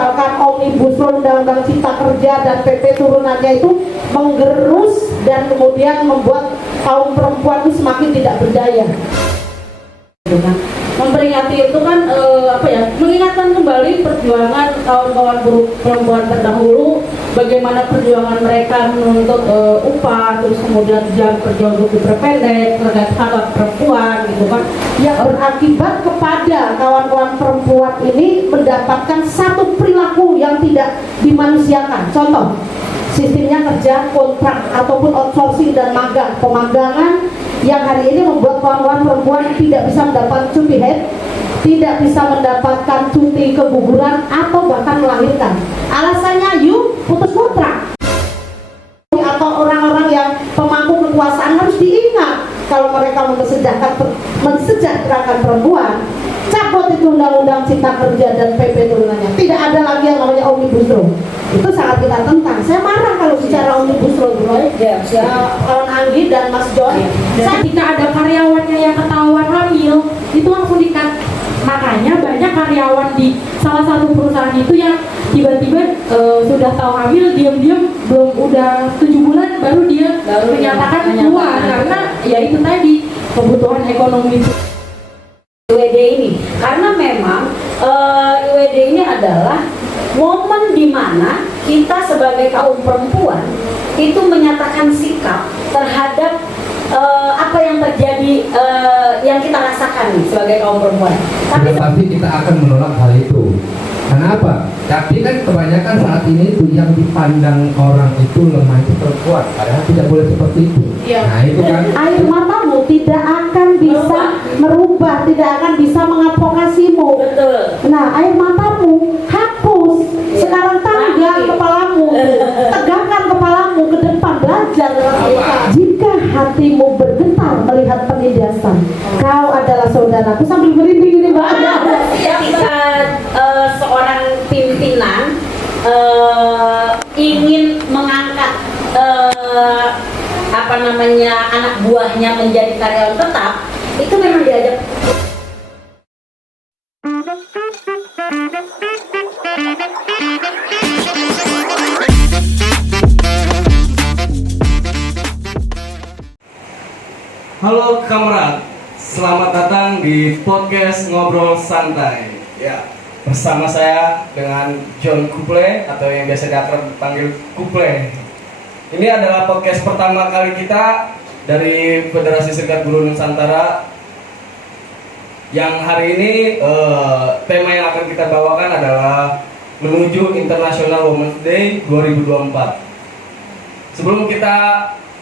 misalkan Omnibus Law Undang-Undang Cipta Kerja dan PP turunannya itu menggerus dan kemudian membuat kaum perempuan itu semakin tidak berdaya. Memperingati itu kan mengingatkan kembali perjuangan kawan-kawan buruh perempuan terdahulu, bagaimana perjuangan mereka menuntut upah, terus kemudian jam kerja untuk diperpendek terhadap hak perempuan gitu kan, yang berakibat kepada kawan-kawan perempuan ini mendapatkan satu perilaku yang tidak dimanusiakan. Contoh, sistemnya kerja kontrak ataupun outsourcing dan magang, pemagangan yang hari ini membuat kawan-kawan perempuan tidak bisa mendapatkan cuti haid, tidak bisa mendapatkan cuti keguguran atau bahkan melahirkan. Alasannya putus kontrak. Atau orang-orang yang pemangku kekuasaan harus diingat kalau mereka mensejahterakan perempuan, cabut itu Undang-Undang Cipta Kerja dan PP turunannya. Tidak ada lagi yang namanya Omnibus Law. Itu sangat kita tentang. Saya marah kalau bicara Omnibus Law, kawan Anggi dan Mas Joy. Ketika ada karyawannya yang ketahuan hamil, itu langsung di-cut. Makanya banyak karyawan di salah satu perusahaan itu yang tiba-tiba sudah tahu hamil, diam-diam belum udah 7 bulan baru dia menyatakan keluar, karena ya itu tadi kebutuhan ekonomi IWD ini. Karena memang IWD ini adalah momen di mana kita sebagai kaum perempuan itu menyatakan sikap terhadap apa yang terjadi, yang kita rasakan nih sebagai kaum perempuan. Tapi pasti kita akan menolak hal itu. Kenapa? Tapi kan kebanyakan saat ini itu yang dipandang orang itu lemah itu perempuan, padahal tidak boleh seperti itu. Ya. Nah itu kan. Air matamu tidak akan bisa merubah, tidak akan bisa mengadvokasimu. Betul. Nah, air matamu hapus. Sekarang tanggal kepalamu, tegakkan kepalamu ke depan, belajar. Jika hatimu bergetar melihat penindasan, kau adalah saudaraku. Sambil merinding ini Mbak. Ketika seorang pimpinan ingin mengangkat anak buahnya menjadi karyawan tetap, itu memang diajak. Halo kamerad, selamat datang di podcast Ngobrol Santai. Ya, bersama saya dengan John Kuple atau yang biasa diakrab panggil Kuple. Ini adalah podcast pertama kali kita dari Federasi Serikat Buruh Nusantara. Yang hari ini tema yang akan kita bawakan adalah menuju International Women's Day 2024. Sebelum kita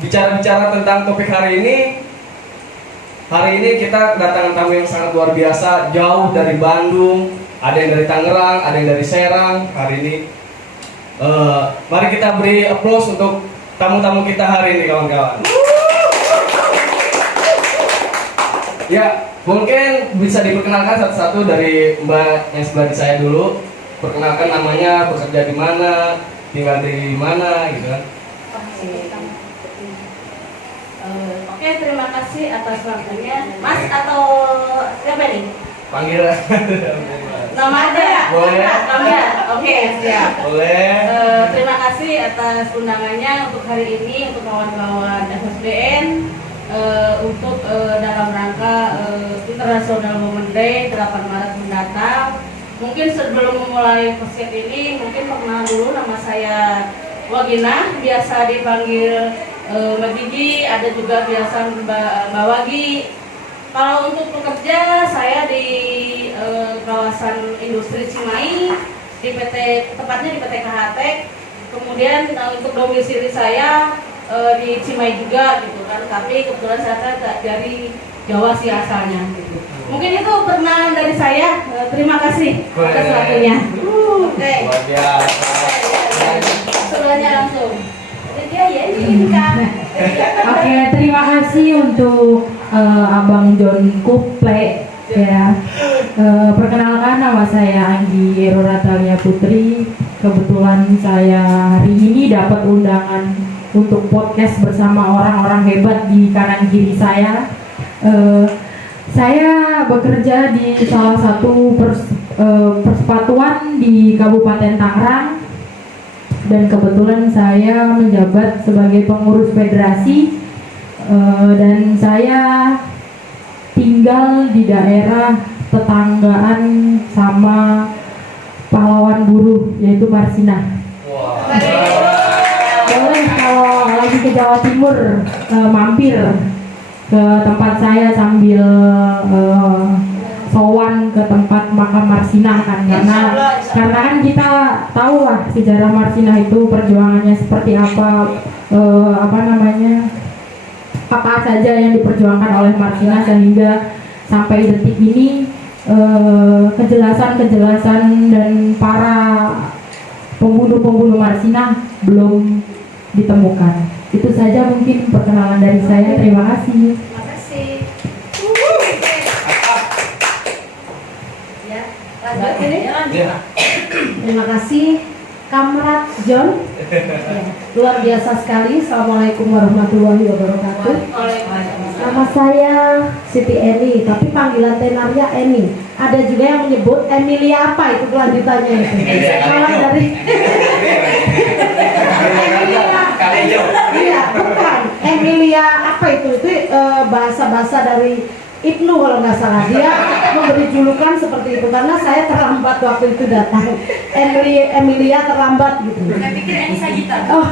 bicara-bicara tentang topik hari ini kita kedatangan tamu yang sangat luar biasa, jauh dari Bandung, ada yang dari Tangerang, ada yang dari Serang hari ini. Mari kita beri aplaus untuk tamu-tamu kita hari ini, kawan-kawan. Ya, mungkin bisa diperkenalkan satu-satu dari Mbak yang sebelah di saya dulu. Perkenalkan namanya, bekerja di mana, tinggal di mana, gitu kan. Oke, terima kasih atas waktunya. Mas atau siapa nih? Panggil. Nama ada? Boleh. Oke, siap. Boleh. Terima kasih atas undangannya untuk hari ini, untuk kawan-kawan FSBN, untuk dalam rangka International Women's Day 8 Maret mendatang. Mungkin sebelum memulai podcast ini, mungkin perkenalan dulu. Nama saya Wagina, biasa dipanggil Mbak Gigi, ada juga biasa Mbak Wagi. Kalau untuk bekerja, saya di kawasan industri Cimahi, di PT, tepatnya di PT KHT. Kemudian untuk domisili saya di Cimahi juga gitu kan, tapi kebetulan saya dari Jawa sih asalnya gitu. Mungkin itu perkenalan dari saya. Terima kasih atas waktunya. Oke. Sebelahnya langsung. Oke, terima kasih untuk Abang John Kuple ya. Perkenalkan, nama saya Anggi Eroratalia Putri. Kebetulan saya hari ini dapat undangan untuk podcast bersama orang-orang hebat di kanan kiri saya. Saya bekerja di salah satu persepatuan di Kabupaten Tangerang dan kebetulan saya menjabat sebagai pengurus federasi dan saya tinggal di daerah tetanggaan sama pahlawan buruh yaitu Marsinah. Boleh kalau lagi ke Jawa Timur mampir ke tempat saya sambil sowan ke tempat makam Marsinah kan, karena kan kita tahu lah sejarah Marsinah itu perjuangannya seperti apa, apa saja yang diperjuangkan oleh Marsinah sehingga sampai detik ini kejelasan dan para pembunuh Marsinah belum ditemukan. Itu saja mungkin perkenalan dari saya. Terima kasih. Terima kasih. Ya, lanjut ini. Terima kasih, Kamrat John. Ya, luar biasa sekali. Assalamualaikum warahmatullahi wabarakatuh. Nama saya Siti Eni, tapi panggilan tenarnya Eni. Ada juga yang menyebut Emilia apa itu kelanjutannya itu. Kalau dari Iya, bukan. Emilia apa itu? Itu bahasa-bahasa dari Ibnu kalau nggak salah. Dia memberi julukan seperti itu karena saya terlambat waktu itu datang. Emilia terlambat gitu. Saya pikir Eni Sagita. Oh,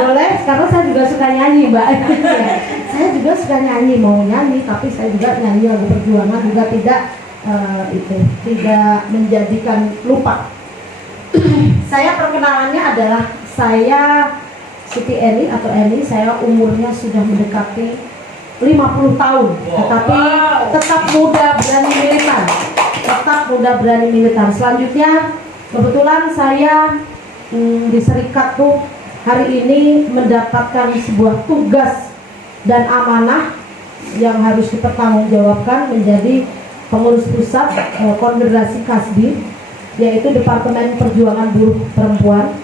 boleh. Karena saya juga suka nyanyi, Mbak. Ya, saya juga suka nyanyi, mau nyanyi, tapi saya juga nyanyi lagu perjuangan juga tidak menjadikan lupa. Saya perkenalannya adalah saya Siti Eni atau Eni. Saya umurnya sudah mendekati 50 tahun, tetapi tetap muda berani militan. Selanjutnya kebetulan saya di Serikat tuh hari ini mendapatkan sebuah tugas dan amanah yang harus dipertanggungjawabkan menjadi pengurus pusat Konfederasi Kasbi, yaitu Departemen Perjuangan Buruh Perempuan.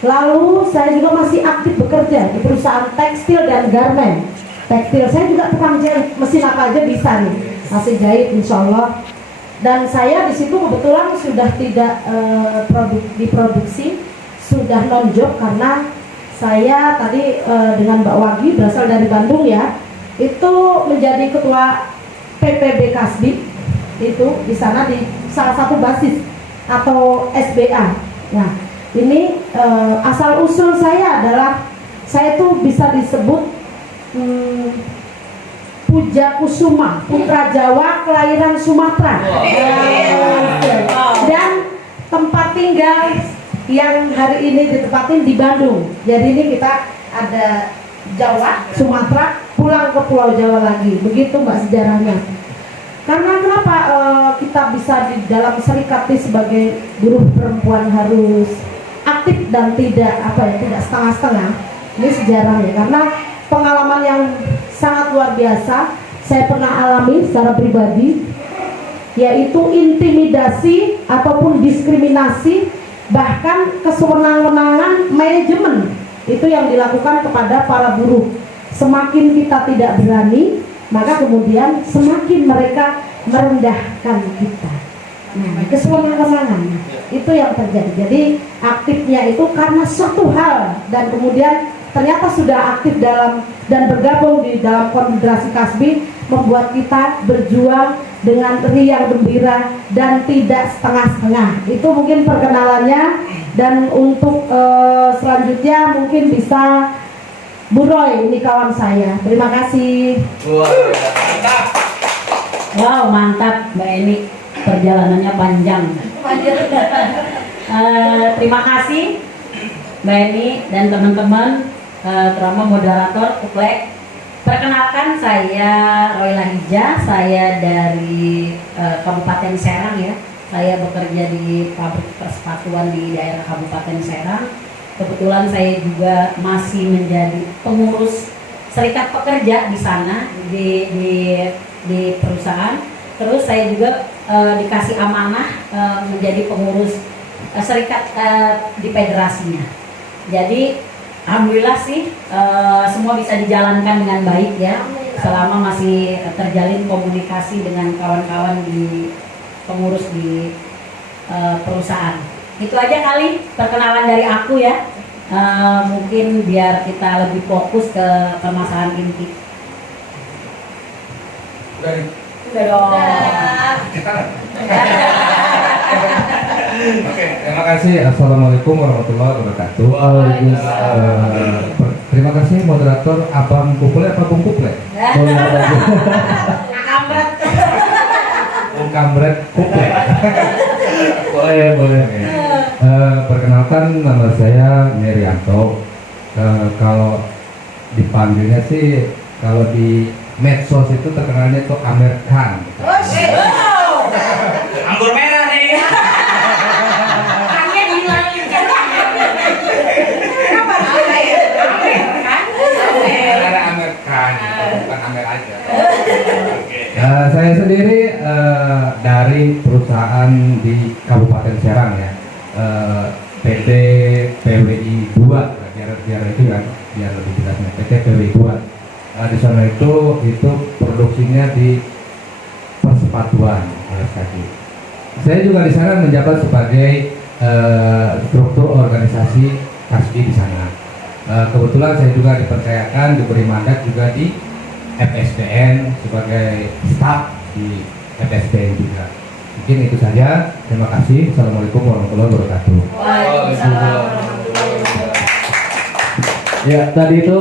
Lalu saya juga masih aktif bekerja di perusahaan tekstil dan garmen. Tekstil, saya juga tukang jahit, mesin apa aja bisa nih, masih jahit insya Allah. Dan saya di situ kebetulan sudah tidak diproduksi, sudah non job karena saya tadi dengan Mbak Wagi berasal dari Bandung ya, itu menjadi ketua PPB Kasbi itu di sana di salah satu basis atau SBA. Nah, ini asal usul saya adalah saya tuh bisa disebut Puja Kusuma, putra Jawa kelahiran Sumatera. Dan tempat tinggal yang hari ini ditempatin di Bandung. Jadi ini kita ada Jawa, Sumatera, pulang ke Pulau Jawa lagi. Begitu Mbak sejarahnya. Karena kenapa kita bisa di dalam Serikat sebagai buruh perempuan harus aktif dan tidak setengah-setengah. Ini sejarahnya karena pengalaman yang sangat luar biasa saya pernah alami secara pribadi, yaitu intimidasi ataupun diskriminasi, bahkan kesewenang-wenangan manajemen itu yang dilakukan kepada para buruh. Semakin kita tidak berani, maka kemudian semakin mereka merendahkan kita. Nah, kesewenang-wenangan itu yang terjadi. Jadi aktifnya itu karena suatu hal dan kemudian ternyata sudah aktif dalam dan bergabung di dalam Konfederasi Kasbi, membuat kita berjuang dengan riang gembira dan tidak setengah-setengah. Itu mungkin perkenalannya. Dan untuk selanjutnya mungkin bisa Bu Roy, ini kawan saya. Terima kasih. Wow, mantap Mbak Eni, perjalanannya panjang. Terima kasih Mbak Eni dan teman-teman, terutama moderator Kuplek. Perkenalkan, saya Roy Lahija, saya dari Kabupaten Serang ya. Saya bekerja di pabrik persepatuan di daerah Kabupaten Serang. Kebetulan saya juga masih menjadi pengurus serikat pekerja di sana di perusahaan. Terus saya juga dikasih amanah menjadi pengurus serikat di federasinya. Jadi alhamdulillah sih semua bisa dijalankan dengan baik ya. selama masih terjalin komunikasi dengan kawan-kawan di pengurus di perusahaan. Itu aja kali perkenalan dari aku ya. Mungkin biar kita lebih fokus ke permasalahan inti. Udah dong. Kita Oke, terima kasih. Assalamualaikum warahmatullahi wabarakatuh. Terima kasih moderator Abang Kuple apa Bung Kuple? Bung Kamret Kuple. Boleh. Perkenalkan, nama saya Merianto. Kalau dipanggilnya sih, kalau di medsos itu terkenalnya itu Amer Khan. Anggur merah nih. Hanya dihilangin kan? Ada Amer Khan, bukan Amer aja. Saya sendiri dari perusahaan di Kabupaten Serang ya, PT PWI 2, biar itu kan, biar lebih jelasnya PT PWI 2. Di sana itu produksinya di persepatuan alas kaki. Saya juga di sana menjabat sebagai struktur organisasi KASBI di sana. Kebetulan saya juga dipercayakan, diberi mandat juga di FSBN sebagai staf di FSBN juga. Mungkin itu saja. Terima kasih. Assalamualaikum warahmatullahi wabarakatuh. Ya, tadi itu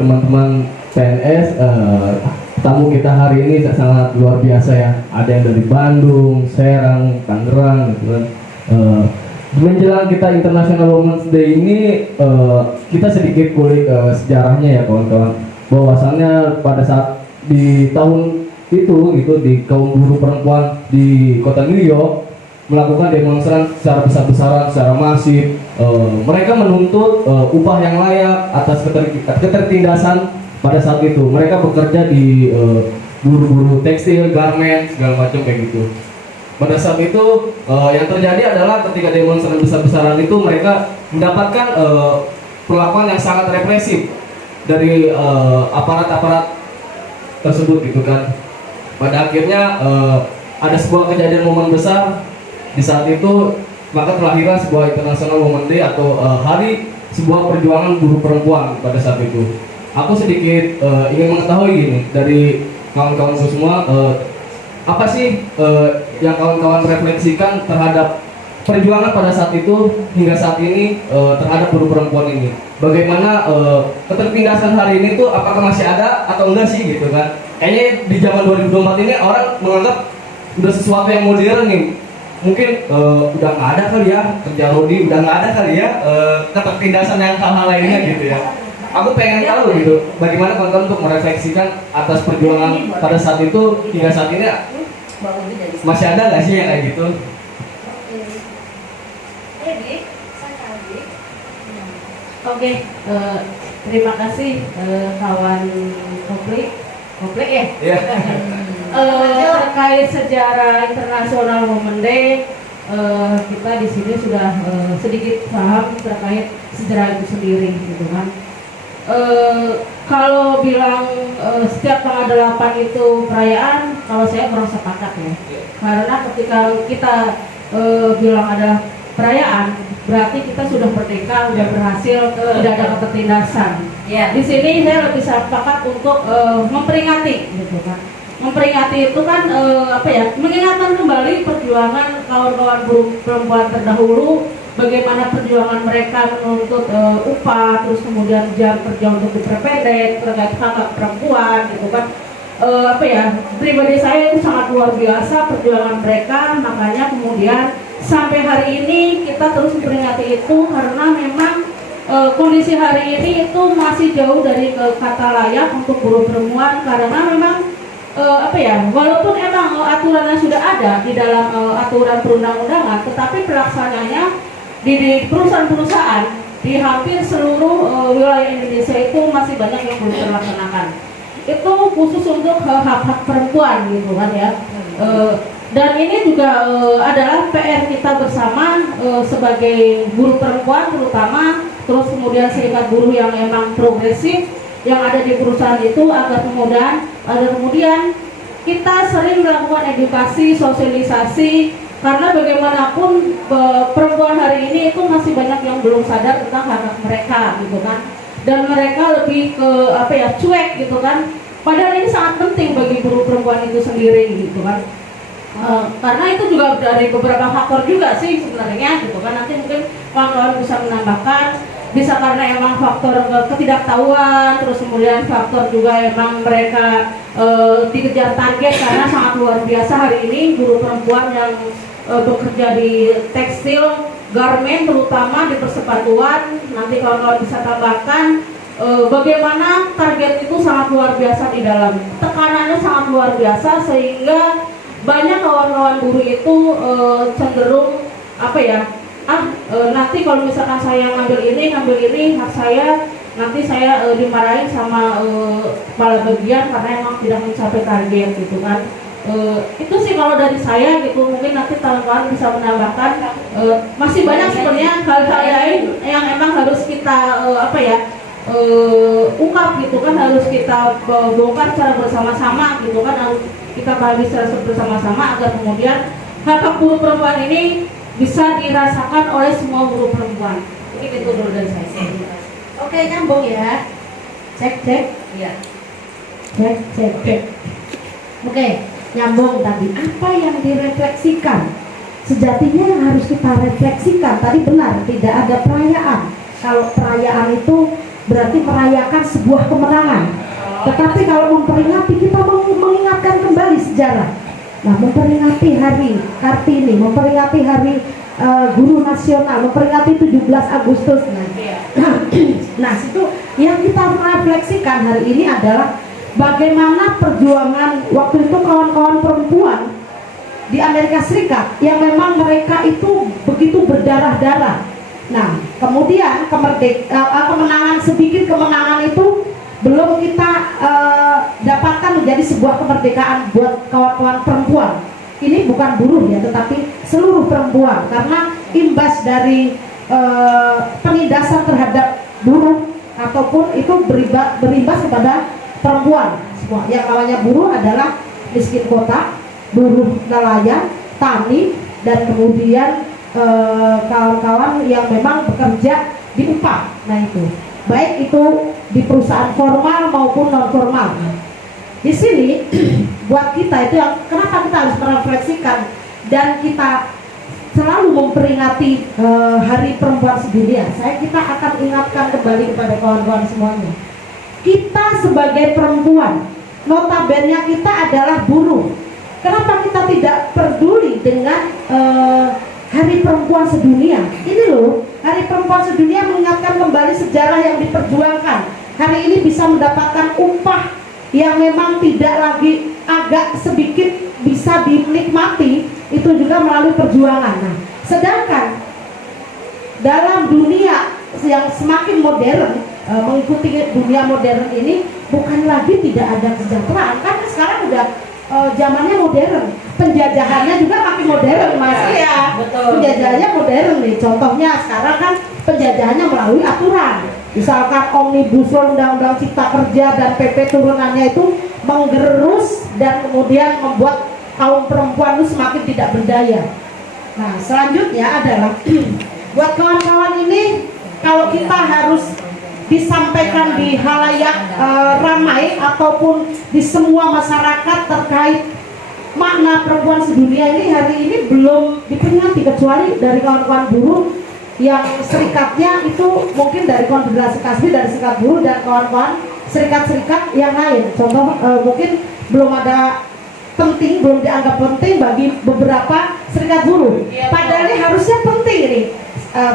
teman-teman PNS, tamu kita hari ini sangat luar biasa ya. Ada yang dari Bandung, Serang, Tangerang gitu kan. Menjelang kita International Women's Day ini, kita sedikit kulik sejarahnya ya kawan-kawan. Bahwasannya pada saat di tahun itu gitu, di kaum buruh perempuan di kota New York melakukan demonstrasi secara besar-besaran, secara masif. Mereka menuntut upah yang layak atas ketertindasan pada saat itu. Mereka bekerja di buruh-buruh tekstil, garment, segala macam kayak gitu. Pada saat itu yang terjadi adalah ketika demonstrasi besar-besaran itu mereka mendapatkan perlakuan yang sangat represif dari aparat-aparat tersebut gitu kan. Pada akhirnya ada sebuah kejadian momen besar di saat itu, maka terlahirlah sebuah International Women's Day atau hari sebuah perjuangan buruh perempuan pada saat itu. Aku sedikit ingin mengetahui gini dari kawan-kawanku semua, apa sih yang kawan-kawan refleksikan terhadap perjuangan pada saat itu hingga saat ini terhadap buruh perempuan ini. Bagaimana ketertindasan hari ini tuh apakah masih ada atau enggak sih gitu kan? Kayaknya di zaman 2024 ini orang menganggap udah sesuatu yang modern nih. Mungkin udah nggak ada kali ya kerja rodi, udah nggak ada kali ya ketertindasan yang hal-hal lainnya gitu ya. Aku pengen tahu gitu, bagaimana kawan-kawan untuk merefleksikan atas perjuangan pada saat itu hingga saat ini masih ada nggak sih yang kayak gitu? Oke, terima kasih kawan Koplik ya. Iya. Terkait sejarah International Women's Day, kita di sini sudah sedikit paham terkait sejarah itu sendiri, gitu kan. Kalau bilang setiap tanggal 8 itu perayaan, kalau saya kurang sepakat ya. Karena ketika kita bilang adalah perayaan, berarti kita sudah merdeka, sudah berhasil, tidak ada ketertindasan. Ya. Di sini saya lebih sepakat untuk memperingati, gitu kan. Memperingati itu kan mengingatkan kembali perjuangan kawan-kawan buruh perempuan terdahulu, bagaimana perjuangan mereka menuntut upah, terus kemudian jam kerja untuk diperpendek, terkait hak perempuan, gitu kan. Pribadi saya itu sangat luar biasa perjuangan mereka, makanya kemudian sampai hari ini kita terus memperingati itu karena memang kondisi hari ini itu masih jauh dari kata layak untuk buruh perempuan, karena memang walaupun emang aturannya sudah ada di dalam aturan perundang-undangan, tetapi pelaksananya di perusahaan-perusahaan di hampir seluruh wilayah Indonesia itu masih banyak yang belum terlaksanakan. Itu khusus untuk hak-hak perempuan gitu kan ya. Dan ini juga adalah PR kita bersama sebagai buruh perempuan terutama, terus kemudian serikat buruh yang emang progresif yang ada di perusahaan itu agar kemudian kita sering melakukan edukasi, sosialisasi, karena bagaimanapun perempuan hari ini itu masih banyak yang belum sadar tentang hak mereka gitu kan, dan mereka lebih ke cuek gitu kan, padahal ini sangat penting bagi buruh perempuan itu sendiri gitu kan. Karena itu juga dari beberapa faktor juga sih sebenarnya gitu kan, nanti mungkin kawan-kawan bisa menambahkan, bisa karena emang faktor ketidaktahuan, terus kemudian faktor juga emang mereka dikejar target karena sangat luar biasa hari ini buruh perempuan yang bekerja di tekstil, garment terutama di persepatuan. Nanti kawan-kawan bisa tambahkan bagaimana target itu sangat luar biasa di dalam, tekanannya sangat luar biasa sehingga banyak kawan-kawan buruh itu cenderung nanti kalau misalkan saya ngambil ini hak saya, nanti saya dimarahin sama kepala bagian karena emang tidak mencapai target gitu kan. Itu sih kalau dari saya gitu, mungkin nanti kawan-kawan bisa menambahkan. Masih banyak sebenarnya hal-hal lain yang emang harus kita ungkap gitu kan, harus kita bongkar secara bersama-sama gitu kan, harus kita pahami secara bersama-sama agar kemudian hak buruh perempuan ini bisa dirasakan oleh semua buruh perempuan. Mungkin itu dulu dari saya. Oke, nyambung ya. Cek. Iya. Cek. Oke, nyambung tadi. Apa yang direfleksikan? Sejatinya yang harus kita refleksikan tadi benar, tidak ada perayaan. Kalau perayaan itu berarti merayakan sebuah kemenangan. Tetapi kalau memperingati, kita mengingatkan kembali sejarah. Nah, memperingati hari Kartini, memperingati hari Guru Nasional, memperingati 17 Agustus. Nah, situ yang kita refleksikan hari ini adalah bagaimana perjuangan waktu itu kawan-kawan perempuan di Amerika Serikat yang memang mereka itu begitu berdarah-darah. Nah, kemudian kemenangan, sedikit kemenangan itu belum kita dapatkan menjadi sebuah kemerdekaan buat kawan-kawan perempuan. Ini bukan buruh ya, tetapi seluruh perempuan, karena imbas dari penindasan terhadap buruh ataupun itu berimbas kepada perempuan semua. Yang namanya buruh adalah miskin kota, buruh nelayan, tani, dan kemudian kawan-kawan yang memang bekerja di upah. Nah itu, baik itu di perusahaan formal maupun non formal. Di sini buat kita itu yang kenapa kita harus merefleksikan dan kita selalu memperingati Hari Perempuan Sedunia. Kita akan ingatkan kembali kepada kawan-kawan semuanya. Kita sebagai perempuan, notabene kita adalah buruh. Kenapa kita tidak peduli dengan Hari Perempuan Sedunia? Ini loh, Hari Perempuan Sedunia mengingatkan kembali sejarah yang diperjuangkan. Hari ini bisa mendapatkan upah yang memang tidak lagi agak sedikit bisa dinikmati, itu juga melalui perjuangan. Nah, sedangkan dalam dunia yang semakin modern, mengikuti dunia modern ini, bukan lagi tidak ada kesejahteraan, karena sekarang udah zamannya modern, penjajahannya juga makin modern, Mas. Iya, betul. Penjajahannya modern nih. Contohnya sekarang kan penjajahannya melalui aturan. Misalkan Omnibus Law, Undang-Undang Cipta Kerja dan PP turunannya itu menggerus dan kemudian membuat kaum perempuan itu semakin tidak berdaya. Nah, selanjutnya adalah buat kawan-kawan ini, kalau kita harus disampaikan di halayak ramai ataupun di semua masyarakat terkait makna perempuan sedunia ini, hari ini belum diperingati kecuali dari kawan-kawan buruh yang serikatnya itu mungkin dari Konfederasi Kasbi, dari Serikat Buruh dan kawan-kawan serikat-serikat yang lain. Contoh mungkin belum ada penting, belum dianggap penting bagi beberapa serikat buruh. Padahal ini harusnya penting nih.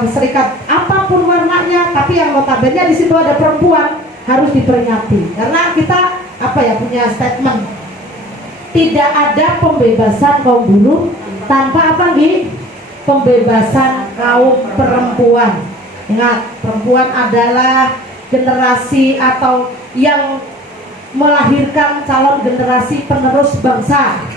Serikat apapun warnanya, tapi yang notabene di situ ada perempuan harus diperingati. Karena kita punya statement, tidak ada pembebasan kaum buruh tanpa pembebasan kaum perempuan. Ingat, perempuan adalah generasi atau yang melahirkan calon generasi penerus bangsa,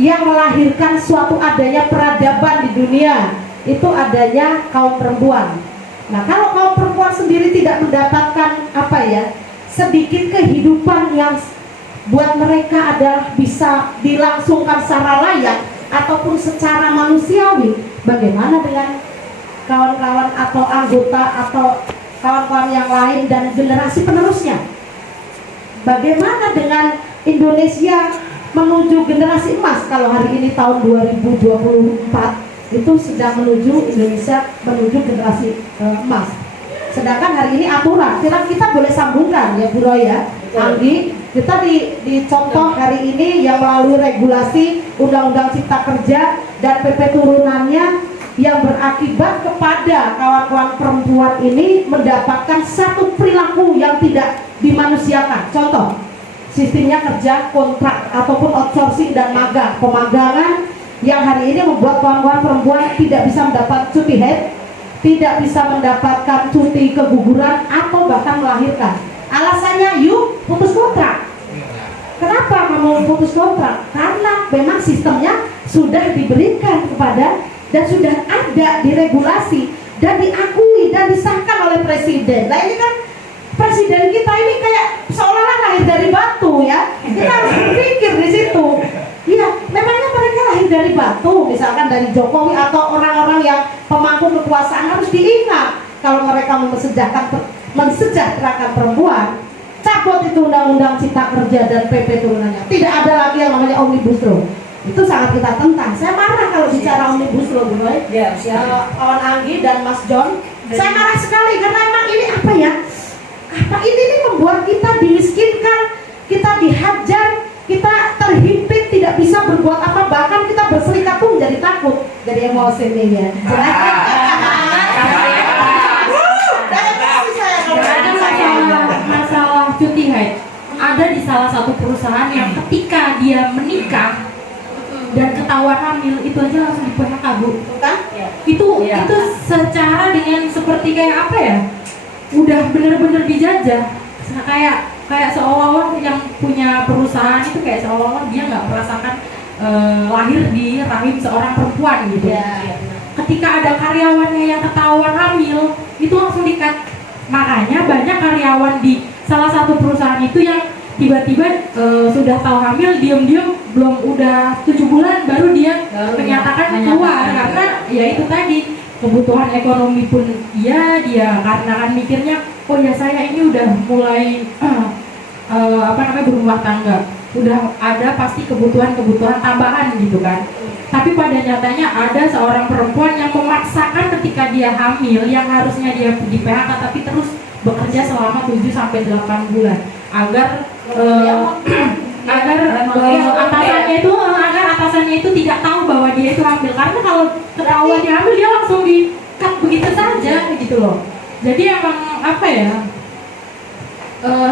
yang melahirkan suatu adanya peradaban di dunia, itu adanya kaum perempuan. Nah, kalau kaum perempuan sendiri tidak mendapatkan sedikit kehidupan yang buat mereka adalah bisa dilangsungkan secara layak ataupun secara manusiawi. Bagaimana dengan kawan-kawan atau anggota atau kawan-kawan yang lain dan generasi penerusnya? Bagaimana dengan Indonesia menuju generasi emas? Kalau hari ini tahun 2024 itu sedang menuju Indonesia menuju generasi emas. Sedangkan hari ini aturan, kita boleh sambungkan ya Bu Roy ya, Anggi, kita di contoh hari ini yang melalui regulasi Undang-Undang Cipta Kerja dan PP turunannya yang berakibat kepada kawan-kawan perempuan ini mendapatkan satu perilaku yang tidak dimanusiakan. Contoh, sistemnya kerja kontrak ataupun outsourcing dan magang, pemagangan yang hari ini membuat kawan-kawan perempuan tidak bisa mendapat cuti haid, tidak bisa mendapatkan cuti keguguran atau bahkan melahirkan. Alasannya yuk putus kontrak. Kenapa kamu putus kontrak? Karena memang sistemnya sudah diberikan kepada dan sudah ada di regulasi dan diakui dan disahkan oleh presiden. Nah ini kan presiden kita ini kayak seolah-olah lahir dari batu ya. Kita harus berpikir di situ. Iya, memangnya mereka lahir dari batu, misalkan dari Jokowi atau orang-orang yang pemangku kekuasaan. Harus diingat kalau mereka mensejahterakan perempuan, cabut itu Undang-Undang Cipta Kerja dan PP turunannya. Tidak ada lagi yang namanya Omnibus Law. Itu sangat kita tentang. Saya marah kalau bicara Omnibus Law, Bu Roy. Kawan Anggi dan Mas John, saya marah sekali karena emang ini apa ya? Apa ini membuat kita dimiskinkan, kita dihajar, kita terhimpit, tidak bisa berbuat apa, bahkan kita berserikat pun jadi takut, jadi emosi nih ya. Masalah cuti haid ada di salah satu perusahaan yang ketika dia menikah dan ketahuan hamil itu aja langsung di PHK, Bu. Itu secara dengan seperti kayak apa ya? Udah bener-bener dijajah. Nah, kayak seolah-olah yang punya perusahaan itu kayak seolah-olah dia nggak merasakan lahir di rahim seorang perempuan gitu. Ketika ada karyawannya yang ketahuan hamil itu langsung di-cut. Makanya banyak karyawan di salah satu perusahaan itu yang tiba-tiba sudah tahu hamil, diam-diam belum udah 7 bulan baru dia menyatakan keluar karena ya itu tadi kebutuhan ekonomi pun dia karena kan mikirnya oh ya saya ini udah mulai berumah tangga, udah ada pasti kebutuhan tambahan gitu kan. Tapi pada nyatanya ada seorang perempuan yang memaksakan ketika dia hamil yang harusnya dia di PHK tapi terus bekerja selama 7-8 bulan agar atasannya itu tidak tahu bahwa dia itu hamil, karena kalau ketahuan dia hamil dia langsung di-cut begitu saja gitu loh. Jadi emang apa ya,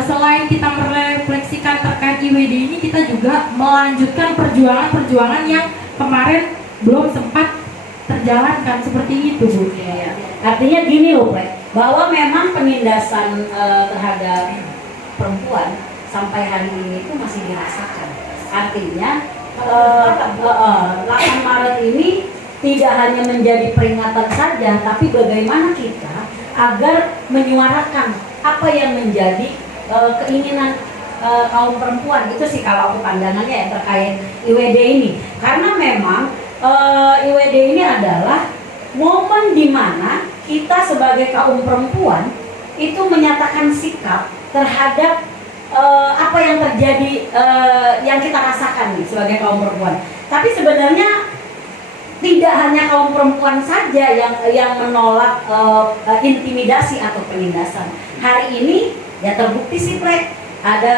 selain kita merefleksikan terkait IWD ini, kita juga melanjutkan perjuangan yang kemarin belum sempat terjalankan seperti itu, Bu. Ya. Artinya gini loh, bahwa memang penindasan terhadap perempuan sampai hari ini itu masih dirasakan. Artinya 8 Maret ini tidak hanya menjadi peringatan saja, tapi bagaimana kita agar menyuarakan apa yang menjadi keinginan kaum perempuan. Itu sih kalau aku pandangannya ya terkait IWD ini. Karena memang IWD ini adalah momen di mana kita sebagai kaum perempuan itu menyatakan sikap terhadap apa yang terjadi, yang kita rasakan nih sebagai kaum perempuan. Tapi sebenarnya tidak hanya kaum perempuan saja yang menolak intimidasi atau penindasan. Hari ini ya terbukti sih, ada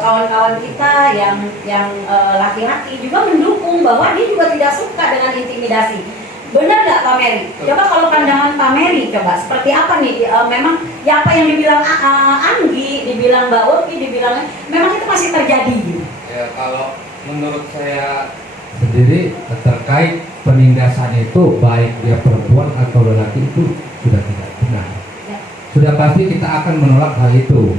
kawan-kawan kita yang laki-laki juga mendukung bahwa dia juga tidak suka dengan intimidasi. Benar nggak Pak Mary? Coba kalau pandangan Pak Mary, coba seperti apa nih? Memang ya apa yang dibilang Anggi, dibilang Mbak Uki, dibilang memang itu masih terjadi gitu. Ya kalau menurut saya sendiri terkait penindasan itu baik dia perempuan atau lelaki itu sudah tidak benar. Sudah pasti kita akan menolak hal itu.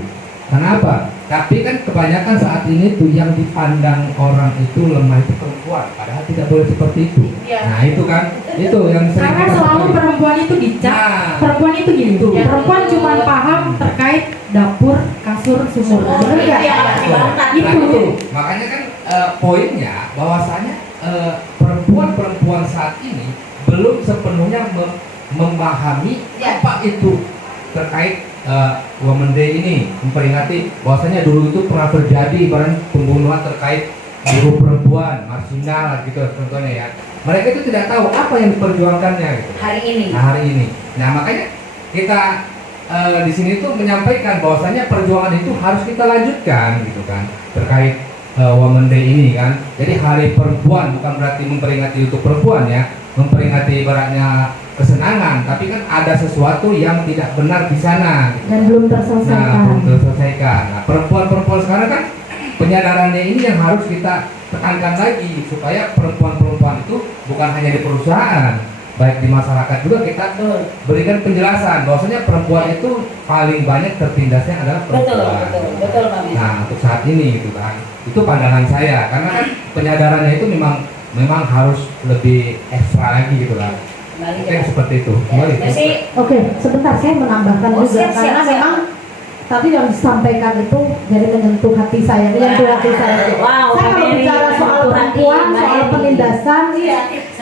Kenapa? Tapi kan kebanyakan saat ini tuh yang dipandang orang itu lemah itu perempuan, padahal tidak boleh seperti itu. Nah itu kan, itu yang sering karena kita selalu sebut. perempuan itu dicap, perempuan itu gini, perempuan cuma paham terkait dapur, kasur, hancur sumur. Benar nggak? Nah, itu makanya kan poinnya bahwasanya perempuan-perempuan saat ini belum sepenuhnya memahami apa itu terkait Women Day ini, memperingati bahwasanya dulu itu pernah terjadi ibarat pembunuhan terkait buruh perempuan, marginal gitu contohnya ya. Mereka itu tidak tahu apa yang diperjuangkannya gitu. Hari ini. Nah, hari ini. Nah, makanya kita di sini tuh menyampaikan bahwasanya perjuangan itu harus kita lanjutkan gitu kan terkait Women Day ini kan. Jadi hari perempuan bukan berarti memperingati untuk perempuan ya, memperingati ibaratnya kesenangan, tapi kan ada sesuatu yang tidak benar di sana gitu. Dan belum terselesaikan. Nah, belum terselesaikan. Nah, perempuan-perempuan sekarang kan penyadarannya ini yang harus kita tekankan lagi supaya perempuan-perempuan itu bukan hanya di perusahaan, baik di masyarakat juga kita berikan penjelasan bahwasanya perempuan itu paling banyak tertindasnya adalah perempuan. Betul Bang. Nah, untuk saat ini gitu kan, itu pandangan saya karena kan penyadarannya itu memang harus lebih ekstra lagi gitu kan. Mungkin seperti itu. Kembali. Oke, sebentar saya menambahkan juga karena memang tadi yang disampaikan itu jadi menyentuh hati saya, menyentuh hati saya. Wow, Saya kalau bicara soal perempuan, soal penindasan,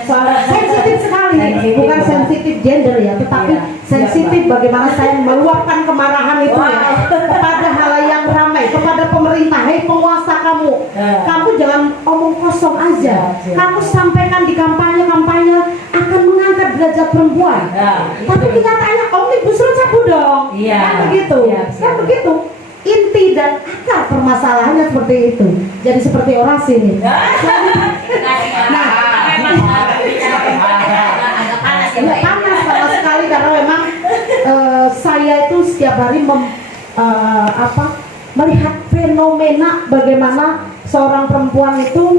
soal sensitif sekali, bukan sensitif gender ya, tetapi sensitif bagaimana saya meluapkan kemarahan itu ya kepada halayak ramai, kepada pemerintah. Hei penguasa kamu jangan omong kosong aja. Kamu sampaikan di kampanye akan mengangkat derajat perempuan. Tapi kenyataannya omnibus law cabut dong. Kan begitu. Kan begitu. Inti dan akar permasalahannya seperti itu. Jadi seperti orasi nih. Nah, panas sama sekali karena memang saya itu setiap hari melihat fenomena bagaimana seorang perempuan itu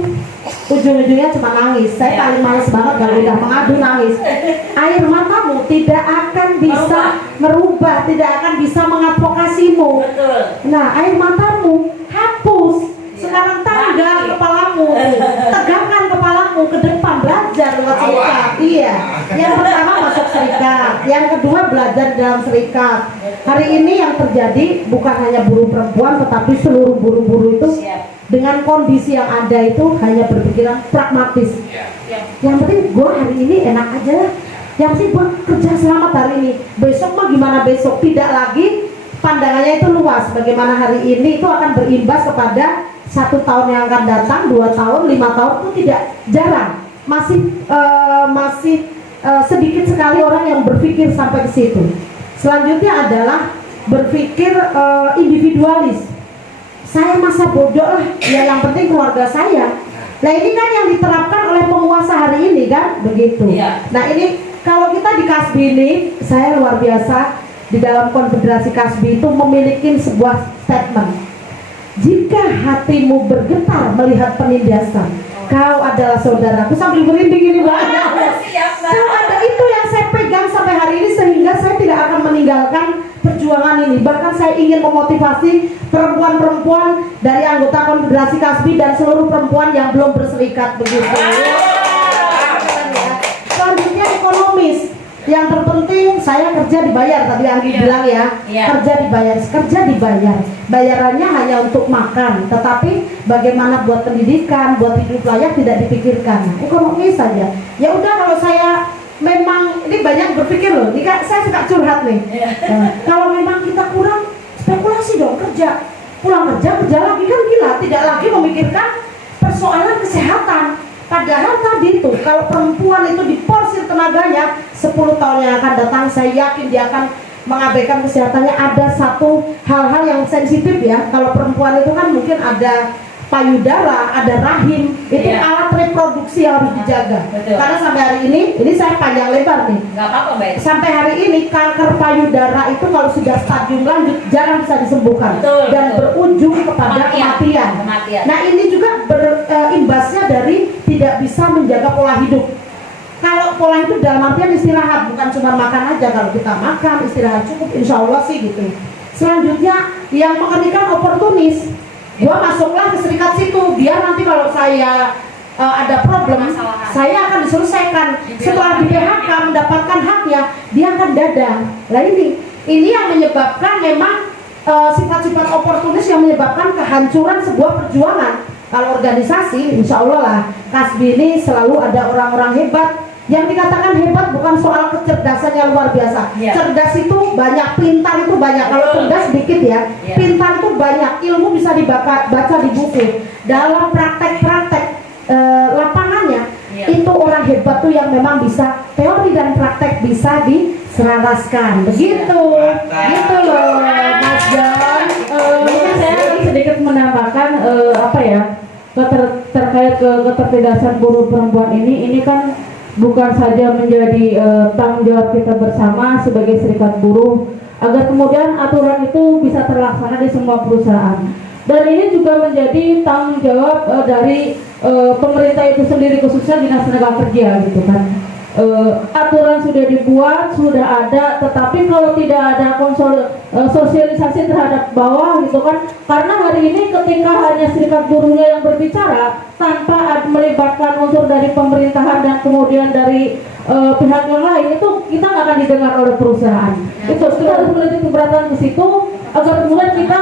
ujung-ujungnya cuma nangis. Saya paling males banget kalau udah mengadu nangis. Air matamu tidak akan bisa merubah, tidak akan bisa mengadvokasimu. Nah, air matamu hapus. Sekarang tanggal kepalamu, tegakkan kepalamu ke depan, belajar lewat serikat. Iya. Yang pertama masuk serikat, yang kedua belajar dalam serikat. Hari ini yang terjadi bukan hanya buruh perempuan, tetapi seluruh buruh-buruh itu dengan kondisi yang ada itu hanya berpikiran pragmatis. Yang penting gue hari ini enak aja lah. Yang penting gue kerja selamat hari ini. Besok mah gimana besok? Tidak lagi pandangannya itu luas. Bagaimana hari ini itu akan berimbas kepada 1 tahun yang akan datang, 2 tahun, 5 tahun itu tidak jarang. Masih sedikit sekali orang yang berpikir sampai ke situ. Selanjutnya adalah berpikir individualis. Saya masa bodoh lah, ya yang penting keluarga saya. Nah ini kan yang diterapkan oleh penguasa hari ini kan, begitu. Nah ini kalau kita di Kasbi ini, saya luar biasa di dalam konfederasi Kasbi itu memiliki sebuah statement. Jika hatimu bergetar melihat penindasan, kau adalah saudaraku. Sambil merinding ini banyak. Kau ada, itu yang saya pegang sampai hari ini sehingga saya tidak akan meninggalkan perjuangan ini. Bahkan saya ingin memotivasi perempuan-perempuan dari anggota konfederasi Kasbi dan seluruh perempuan yang belum berserikat begitu. Selanjutnya ekonomis. Yang terpenting saya kerja dibayar, tadi Anggi bilang ya, kerja dibayar. Bayarannya hanya untuk makan, tetapi bagaimana buat pendidikan, buat hidup layak tidak dipikirkan. Nah, ekonomi saja. Ya udah kalau saya memang ini banyak berpikir loh, ini saya suka curhat nih. Kalau memang kita kurang spekulasi dong kerja, pulang kerja lagi kan gila, tidak lagi memikirkan persoalan kesehatan. Padahal tadi tuh kalau perempuan itu diporsir tenaganya 10 tahun yang akan datang saya yakin dia akan mengabaikan kesehatannya. Ada satu hal-hal yang sensitif ya. Kalau perempuan itu kan mungkin ada payudara, ada rahim, itu alat reproduksi yang harus dijaga. Karena sampai hari ini saya panjang lebar nih. Nggak apa-apa, Mbak. Sampai hari ini kanker payudara itu kalau sudah stadium lanjut jarang bisa disembuhkan dan berujung kepada kematian. Nah ini juga berimbasnya dari tidak bisa menjaga pola hidup. Kalau pola hidup dalam artian istirahat, bukan cuma makan aja. Kalau kita makan, istirahat cukup, insya Allah sih gitu. Selanjutnya yang mengerikan oportunis. Gua masuklah ke serikat situ, biar nanti kalau saya ada problem, saya akan diselesaikan. Setelah di PHK mendapatkan haknya, dia akan dadah. Nah ini yang menyebabkan memang sifat-sifat oportunis yang menyebabkan kehancuran sebuah perjuangan. Kalau organisasi, insya Allah lah, Kasbi ini selalu ada orang-orang hebat. Yang dikatakan hebat bukan soal kecerdasannya luar biasa. Cerdas itu banyak, pintar itu banyak. Kalau cerdas sedikit ya, pintar itu banyak. Ilmu bisa baca di buku. Dalam praktek-praktek lapangannya, itu orang hebat tuh yang memang bisa teori dan praktek bisa diselaraskan. Begitu, gitu loh, Mas John. Mungkin saya akan sedikit menambahkan terkait ketertindasan buruh perempuan ini kan bukan saja menjadi tanggung jawab kita bersama sebagai serikat buruh agar kemudian aturan itu bisa terlaksana di semua perusahaan, dan ini juga menjadi tanggung jawab dari pemerintah itu sendiri, khususnya Dinas Tenaga Kerja gitu kan. Aturan sudah dibuat, sudah ada, tetapi kalau tidak ada sosialisasi terhadap bawah gitu kan, karena hari ini ketika hanya serikat buruhnya yang berbicara tanpa melibatkan unsur dari pemerintahan dan kemudian dari pihak yang lain, itu kita nggak akan didengar oleh perusahaan. Itu kita harus menitik keberatan di situ agar kemudian kita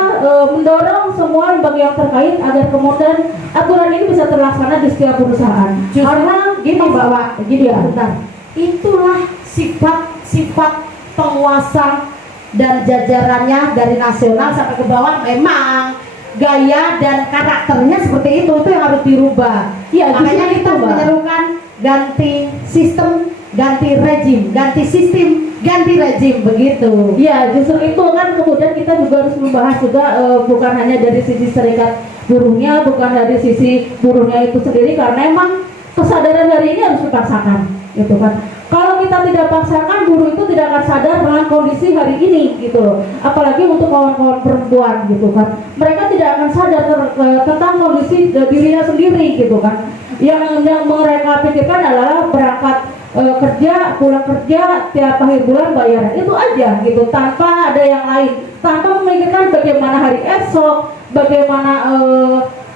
mendorong semua lembaga yang terkait agar kemudian aturan ini bisa terlaksana di setiap perusahaan. Karena Gini Mbak Wak, gini ya, bentar. Itulah sifat-sifat penguasa dan jajarannya dari nasional sampai ke bawah, memang gaya dan karakternya seperti itu yang harus dirubah. Ya, makanya justru kita itu, Mbak. menyerukan ganti sistem, ganti rejim, ganti sistem, ganti rejim, begitu. Ya, justru itu kan kemudian kita juga harus membahas juga bukan hanya dari sisi serikat buruhnya, bukan dari sisi buruhnya itu sendiri, karena emang kesadaran hari ini harus dipaksakan, gitu kan. Kalau kita tidak paksakan, buruh itu tidak akan sadar dengan kondisi hari ini, gitu loh. Apalagi untuk kawan-kawan perempuan, gitu kan. Mereka tidak akan sadar tentang kondisi dirinya sendiri, gitu kan. Yang mereka pikirkan adalah berangkat kerja, pulang kerja, tiap akhir bulan bayaran, itu aja, gitu. Tanpa ada yang lain, tanpa memikirkan bagaimana hari esok, bagaimana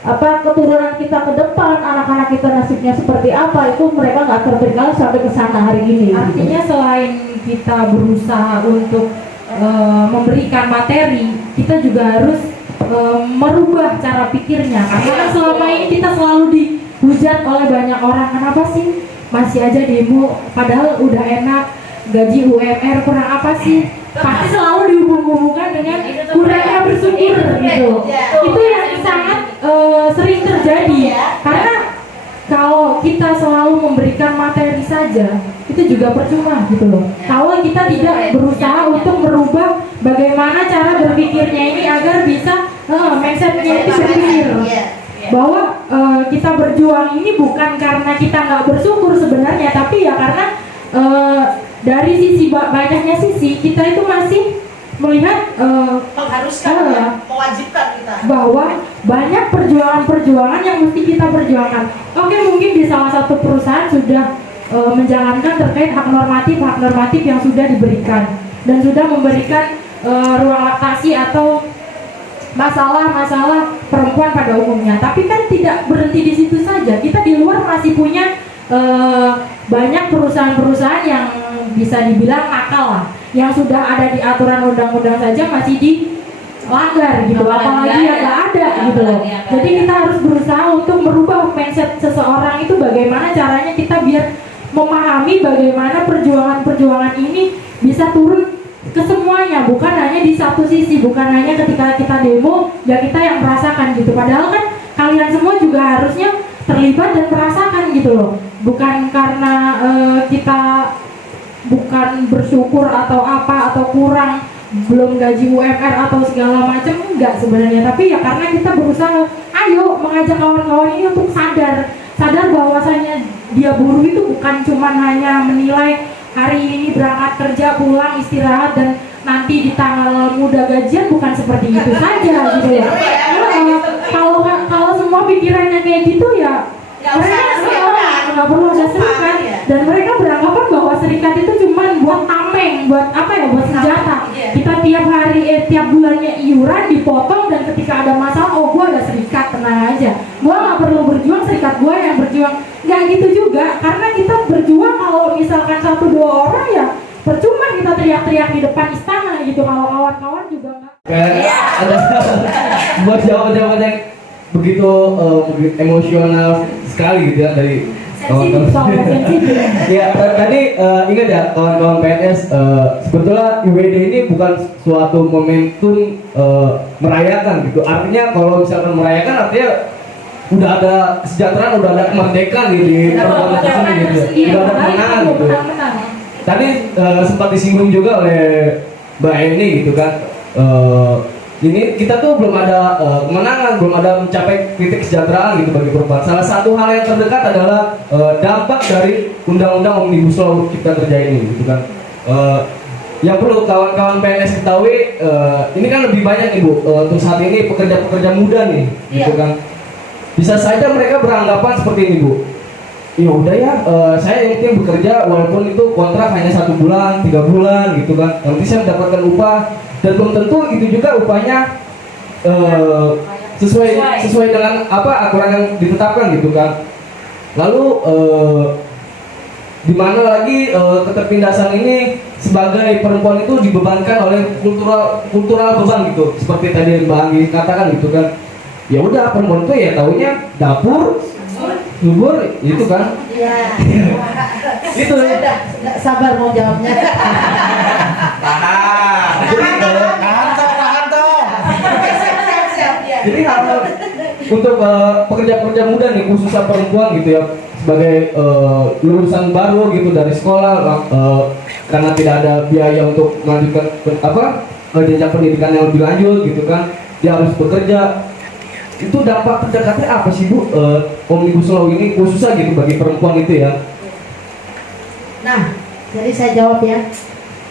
keturunan kita ke depan, anak-anak kita nasibnya seperti apa, itu mereka nggak terpikirkan sampai ke sana hari ini. Artinya selain kita berusaha untuk memberikan materi, kita juga harus merubah cara pikirnya. Karena selama ini kita selalu dihujat oleh banyak orang, kenapa sih masih aja demo, padahal udah enak, gaji UMR kurang apa sih? Pasti selalu dihubung-hubungkan dengan kurangnya bersyukur gitu. Itu yang sangat sering terjadi, karena kalau kita selalu memberikan materi saja itu juga percuma gitu loh. Kalau kita tidak berusaha untuk merubah bagaimana cara berpikirnya ini agar bisa mindsetnya itu berpikir bahwa kita berjuang ini bukan karena kita nggak bersyukur sebenarnya, tapi ya karena dari sisi banyaknya sisi kita itu masih melihat mewajibkan kita bahwa banyak perjuangan-perjuangan yang mesti kita perjuangkan. Oke, mungkin di salah satu perusahaan sudah menjalankan terkait hak normatif yang sudah diberikan dan sudah memberikan ruang laktasi atau masalah-masalah perempuan pada umumnya. Tapi kan tidak berhenti di situ saja. Kita di luar masih punya banyak perusahaan-perusahaan yang bisa dibilang nakal lah, yang sudah ada di aturan undang-undang saja masih dilanggar gitu, apalagi yang nggak ada gitu loh. Jadi kita harus berusaha untuk merubah mindset seseorang itu, bagaimana caranya kita biar memahami bagaimana perjuangan-perjuangan ini bisa turun ke semuanya, bukan hanya di satu sisi, bukan hanya ketika kita demo ya kita yang merasakan gitu. Padahal kan kalian semua juga harusnya terlibat dan merasakan gitu loh, bukan karena kita bukan bersyukur atau apa atau kurang belum gaji UMR atau segala macam, enggak sebenarnya, tapi ya karena kita berusaha ayo mengajak kawan-kawan ini untuk sadar bahwasanya dia buruh itu bukan cuma hanya menilai hari ini berangkat kerja, pulang istirahat dan nanti di tanggal muda gajian, bukan seperti itu saja gitu ya. Kalau semua pikirannya kayak gitu ya mereka nggak perlu ada serikat, dan mereka beranggapan bahwa serikat itu cuma buat tameng, buat apa ya, buat senjata. Kita tiap hari tiap bulannya iuran dipotong, dan ketika ada masalah, oh gua ada serikat, tenang aja, gua nggak perlu berjuang, serikat gua yang berjuang. Nggak gitu juga, karena kita berjuang kalau misalkan 1-2 orang ya percuma kita teriak-teriak di depan istana gitu. Kalau kawan-kawan juga nggak. Kayak ada buat jawaban-jawaban yang begitu emosional sekali gitu ya dari Sensitif, soalnya sensitif. Ya tadi ingat ya kawan-kawan PNS, sebetulnya IWD ini bukan suatu momentum merayakan gitu. Artinya kalau misalkan merayakan artinya udah ada kesejahteraan, udah ada kemerdekaan gitu di perjuangan tersebut gitu. Udah ada kemenangan gitu. Tadi sempat disinggung juga oleh Mbak Eni gitu kan. Ini kita tuh belum ada kemenangan, belum ada mencapai titik kesejahteraan gitu bagi perubahan. Salah satu hal yang terdekat adalah dampak dari Undang-Undang Omnibus Law Cipta Kerja ini gitu kan. Yang perlu kawan-kawan PNS ketahui, ini kan lebih banyak nih Bu, untuk saat ini pekerja-pekerja muda nih gitu kan. Bisa saja mereka beranggapan seperti ini Bu, ya udah ya, saya yang penting bekerja walaupun itu kontrak hanya 1 bulan, 3 bulan gitu kan, nanti saya mendapatkan upah, dan belum tentu itu juga upahnya sesuai dengan apa aturan yang ditetapkan gitu kan. Lalu di mana lagi ketertindasan ini sebagai perempuan itu dibebankan oleh kultural beban gitu, seperti tadi Mbak Anggi katakan gitu kan. Ya udah, perempuan itu ya taunya dapur, subur itu kan. Iya. Itu Saya udah nggak sabar mau jawabnya. Jadi hal untuk pekerja-pekerja muda nih, khususnya perempuan gitu ya, sebagai lulusan baru gitu dari sekolah, karena tidak ada biaya untuk melanjutkan jenjang pendidikan yang lebih lanjut gitu kan, dia harus bekerja. Itu dampak terdekatnya apa sih Bu, Omnibus Law ini khususnya gitu bagi perempuan itu ya? Nah, jadi saya jawab ya.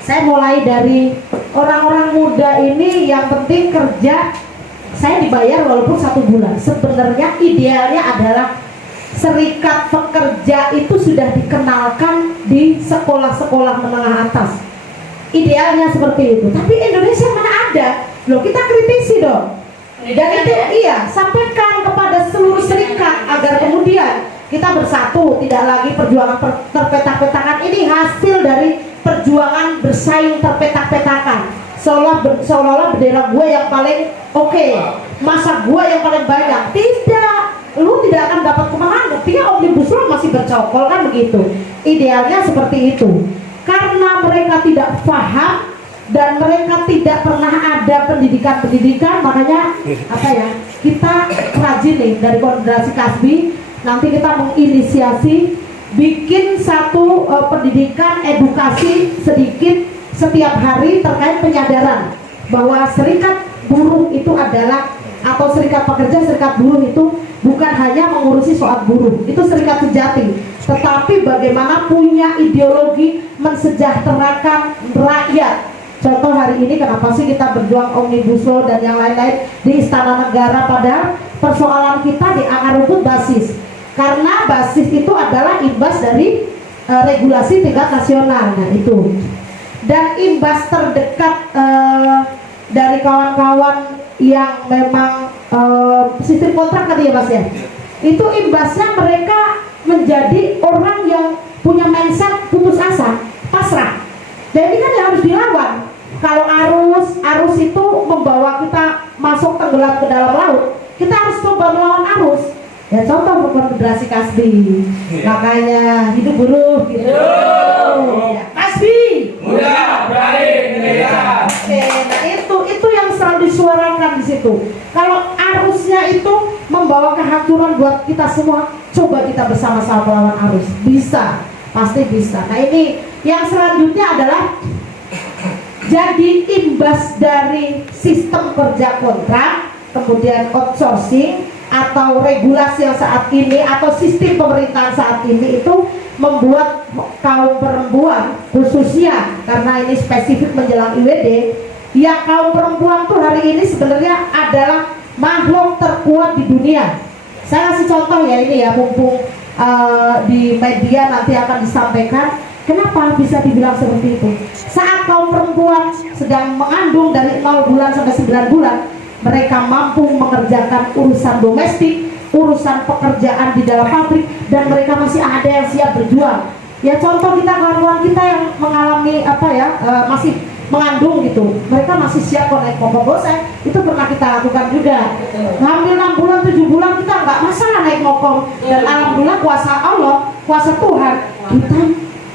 Saya mulai dari orang-orang muda ini yang penting kerja, saya dibayar walaupun 1 bulan. Sebenarnya idealnya adalah serikat pekerja itu sudah dikenalkan di sekolah-sekolah menengah atas. Idealnya seperti itu. Tapi Indonesia mana ada? Loh, kita kritisi dong. Dan itu iya, sampaikan kepada seluruh serikat agar kemudian kita bersatu, tidak lagi perjuangan terpetak-petakan. Ini hasil dari perjuangan bersaing terpetak-petakan. Seolah-olah bendera gue yang paling oke, masa gue yang paling banyak. Tidak, lu tidak akan dapat kemenangan. Buktinya Omnibus Law masih bercokol kan begitu. Idealnya seperti itu. Karena mereka tidak paham dan mereka tidak pernah ada pendidikan, makanya apa ya, kita rajin nih dari Konfederasi Kasbi, nanti kita menginisiasi bikin satu pendidikan edukasi sedikit setiap hari terkait penyadaran bahwa serikat buruh itu adalah, atau serikat pekerja, serikat buruh itu bukan hanya mengurusi soal buruh, itu serikat sejati, tetapi bagaimana punya ideologi mensejahterakan rakyat. Contoh hari ini kenapa sih kita berjuang Omnibus Law dan yang lain-lain di Istana Negara, padahal persoalan kita di akar rumput basis. Karena basis itu adalah imbas dari regulasi tingkat nasional. Nah itu. Dan imbas terdekat dari kawan-kawan yang memang sistem kontrak tadi ya Mas ya. Itu imbasnya mereka menjadi orang yang punya mindset putus asa, pasrah. Dan ini kan yang harus dilawan. Kalau arus itu membawa kita masuk tenggelam ke dalam laut, kita harus coba melawan arus. Ya contoh Konfederasi Kasbi, makanya hidup buruh gitu. Ya, Kasbi. Muda berani Indonesia. Oke, nah itu yang selalu disuarakan di situ. Kalau arusnya itu membawa kehancuran buat kita semua, coba kita bersama-sama melawan arus. Bisa, pasti bisa. Nah ini yang selanjutnya adalah jadi imbas dari sistem kerja kontrak, kemudian outsourcing atau regulasi yang saat ini atau sistem pemerintahan saat ini itu membuat kaum perempuan khususnya, karena ini spesifik menjelang IWD, yang kaum perempuan tuh hari ini sebenarnya adalah makhluk terkuat di dunia. Saya kasih contoh ya ini ya, mumpung di media nanti akan disampaikan. Kenapa bisa dibilang seperti itu? Saat kaum perempuan sedang mengandung dari 0 bulan sampai 9 bulan, mereka mampu mengerjakan urusan domestik, urusan pekerjaan di dalam pabrik, dan mereka masih ada yang siap berjuang. Ya contoh kita kawan-kawan kita yang mengalami masih mengandung gitu, mereka masih siap kok naik mokok. Saya itu pernah kita lakukan juga. Hamil 6 bulan 7 bulan kita nggak masalah naik mokok, dan alhamdulillah kuasa Allah, kuasa Tuhan, kita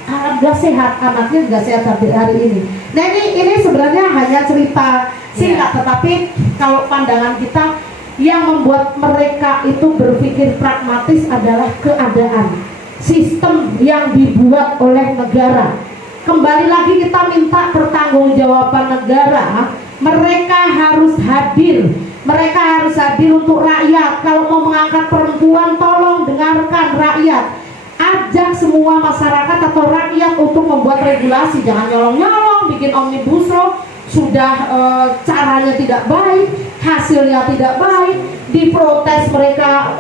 alhamdulillah sehat, anaknya juga sehat sampai hari ini. Nah ini sebenarnya hanya cerita singkat, tetapi kalau pandangan kita yang membuat mereka itu berpikir pragmatis adalah keadaan, sistem yang dibuat oleh negara. Kembali lagi kita minta pertanggungjawaban negara. Mereka harus hadir. Mereka harus hadir untuk rakyat. Kalau mau mengangkat perempuan, tolong dengarkan rakyat. Ajak semua masyarakat atau rakyat untuk membuat regulasi. Jangan nyolong-nyolong, bikin omnibus law. Sudah caranya tidak baik, hasilnya tidak baik, diprotes mereka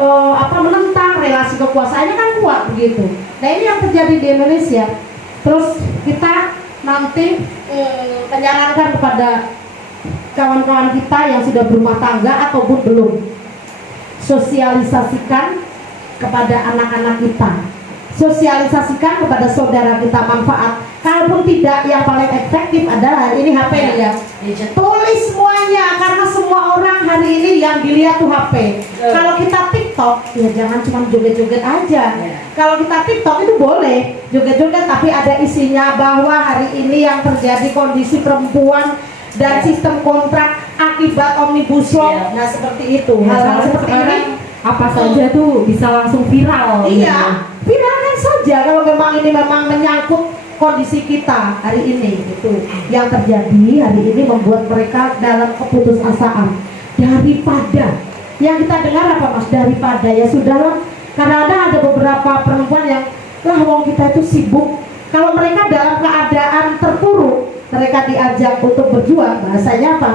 menentang, relasi kekuasaannya kan kuat begitu. Nah ini yang terjadi di Indonesia. Terus kita nanti menyarankan kepada kawan-kawan kita yang sudah berumah tangga ataupun belum, sosialisasikan kepada anak-anak kita, sosialisasikan kepada saudara kita manfaat. Kalaupun tidak, yang paling efektif adalah ini HP ya. Tulis semuanya, karena semua orang hari ini yang dilihat tuh HP. Kalau kita TikTok, ya jangan cuma joget-joget aja. Kalau kita TikTok itu boleh joget-joget, tapi ada isinya bahwa hari ini yang terjadi kondisi perempuan dan sistem kontrak akibat omnibus law. Nah seperti itu, hal-hal seperti ini apa saja tuh bisa langsung viral. Iya, viralkan saja kalau memang ini memang menyangkut kondisi kita hari ini. Itu yang terjadi hari ini membuat mereka dalam keputusasaan. Daripada yang kita dengar apa mas, daripada ya sudahlah, karena ada beberapa perempuan yang wong kita itu sibuk. Kalau mereka dalam keadaan terpuruk, mereka diajak untuk berjuang, bahasanya apa?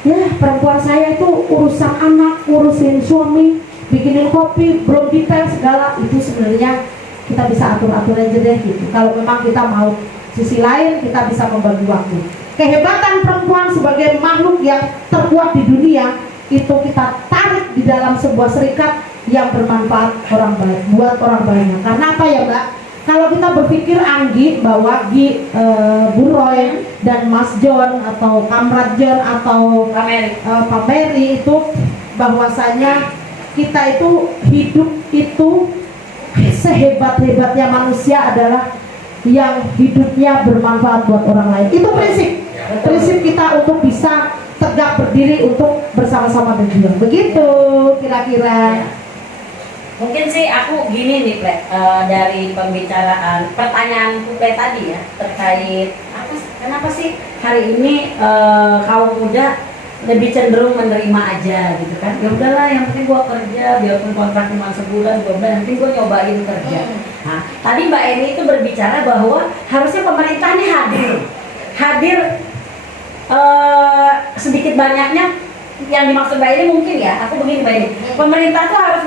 Ya perempuan saya itu urusan anak, urusin suami, bikinin kopi, belum detail segala. Itu sebenarnya kita bisa atur-atur aja deh gitu. Kalau memang kita mau, sisi lain kita bisa membagi waktu. Kehebatan perempuan sebagai makhluk yang terkuat di dunia itu kita tarik di dalam sebuah serikat yang bermanfaat orang banyak, buat orang banyak. Karena apa ya Mbak? Kalau kita berpikir Anggi, bahwa Bu Roy dan Mas John atau Kamrat John atau Pak Mary itu bahwasanya kita itu hidup itu sehebat-hebatnya manusia adalah yang hidupnya bermanfaat buat orang lain. Itu prinsip kita untuk bisa tegak berdiri untuk bersama-sama berjuang. Begitu kira-kira. Mungkin sih aku gini nih Ple, dari pembicaraan pertanyaan Ple tadi ya, terkait kenapa sih hari ini kaum muda lebih cenderung menerima aja gitu kan. Ya udahlah, yang penting gua kerja, biarpun kontrak cuma sebulan, 2 bulan, yang penting gua nyobain kerja. Nah, tadi Mbak Eni itu berbicara bahwa harusnya pemerintah ini hadir sedikit banyaknya. Yang dimaksud Mbak Eni mungkin ya, aku begini Mbak Eni, pemerintah tuh harus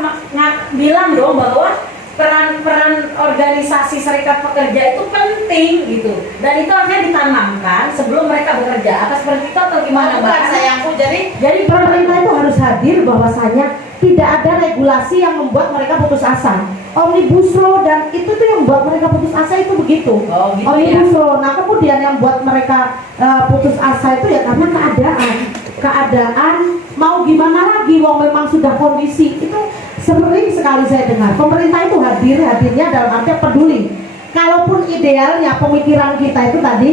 bilang dong bahwa peran organisasi serikat pekerja itu penting gitu, dan itu harusnya ditanamkan sebelum mereka bekerja. Apa seperti itu atau gimana Mbak? Sayangku, jadi pemerintah itu harus hadir bahwasanya tidak ada regulasi yang membuat mereka putus asa. Omnibus law dan itu tuh yang membuat mereka putus asa itu begitu. Oh, gitu Omnibus ya. law. Nah kemudian yang buat mereka putus asa itu ya karena keadaan mau gimana lagi, wong memang sudah kondisi itu. Sering sekali saya dengar pemerintah itu hadirnya dalam arti peduli. Kalaupun idealnya pemikiran kita itu tadi,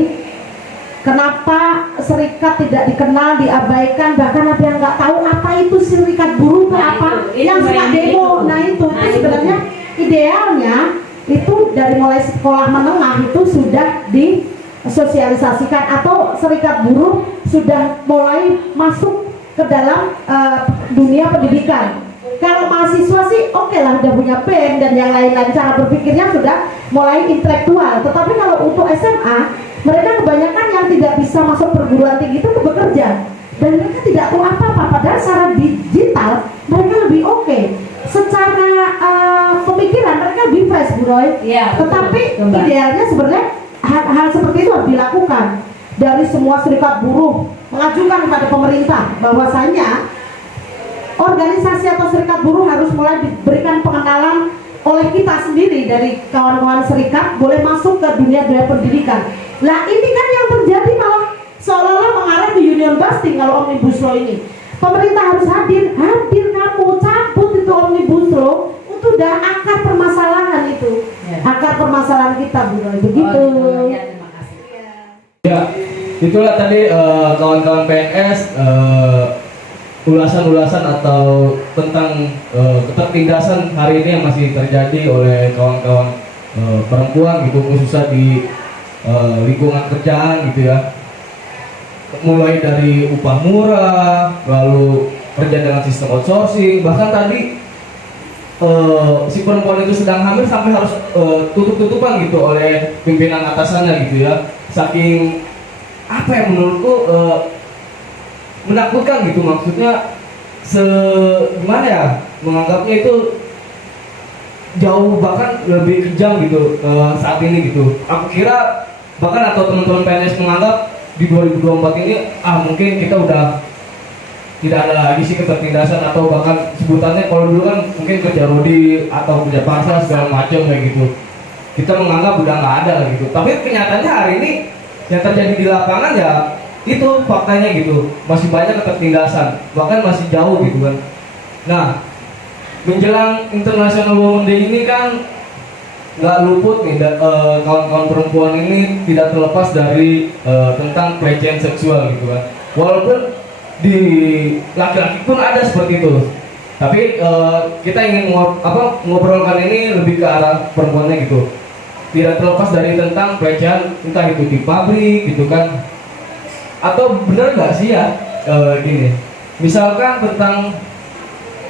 kenapa serikat tidak dikenal, diabaikan, bahkan ada yang nggak tahu apa itu serikat buruh itu apa, yang suka demo. Nah itu sebenarnya idealnya itu dari mulai sekolah menengah itu sudah disosialisasikan, atau serikat buruh sudah mulai masuk ke dalam dunia pendidikan. Kalau mahasiswa sih oke lah, udah punya BEM dan yang lain-lain, cara berpikirnya sudah mulai intelektual. Tetapi kalau untuk SMA, mereka kebanyakan yang tidak bisa masuk perguruan tinggi itu bekerja, dan mereka tidak tahu apa-apa. Padahal secara digital mereka lebih oke. Secara pemikiran mereka lebih fresh, Bu Roy. Ya, tetapi betul. idealnya sebenarnya hal seperti itu harus dilakukan. Dari semua serikat buruh mengajukan kepada pemerintah bahwasanya organisasi atau serikat buruh harus mulai diberikan pengenalan oleh kita sendiri, dari kawan-kawan serikat boleh masuk ke dunia pendidikan. Lah ini kan yang terjadi malah seolah-olah mengarah ke union busting kalau omnibus law ini. Pemerintah harus hadir kamu cabut itu omnibus law, itu udah akar permasalahan itu, akar permasalahan kita begitu. Ya, terima kasih. Ya, itulah tadi kawan-kawan PNS ulasan-ulasan atau tentang ketertindasan hari ini yang masih terjadi oleh kawan-kawan perempuan gitu, khususnya di lingkungan kerjaan gitu ya. Mulai dari upah murah, lalu kerja dengan sistem outsourcing, bahkan tadi si perempuan itu sedang hamil sampai harus tutup-tutupan gitu oleh pimpinan atasannya gitu ya. Saking apa yang menurutku menakutkan gitu, maksudnya gimana ya, menganggapnya itu jauh bahkan lebih kejam gitu saat ini gitu. Aku kira bahkan atau teman-teman PNS menganggap di 2024 ini mungkin kita udah tidak ada lagi sih ketertindasan, atau bahkan sebutannya kalau dulu kan mungkin kerja rodi atau kerja paksa segala macam kayak gitu. Kita menganggap udah nggak ada gitu. Tapi kenyataannya hari ini yang terjadi di lapangan ya itu faktanya gitu, masih banyak ketertindasan, bahkan masih jauh gitu kan. Nah, menjelang International Women's Day ini kan nggak luput nih kawan-kawan perempuan ini tidak terlepas dari tentang pelecehan seksual gitu kan. Walaupun di laki-laki pun ada seperti itu, tapi kita ingin ngobrolkan ini lebih ke arah perempuannya gitu. Tidak terlepas dari tentang pelecehan, entah itu di pabrik gitu kan, atau bener nggak sih ya gini. Misalkan tentang,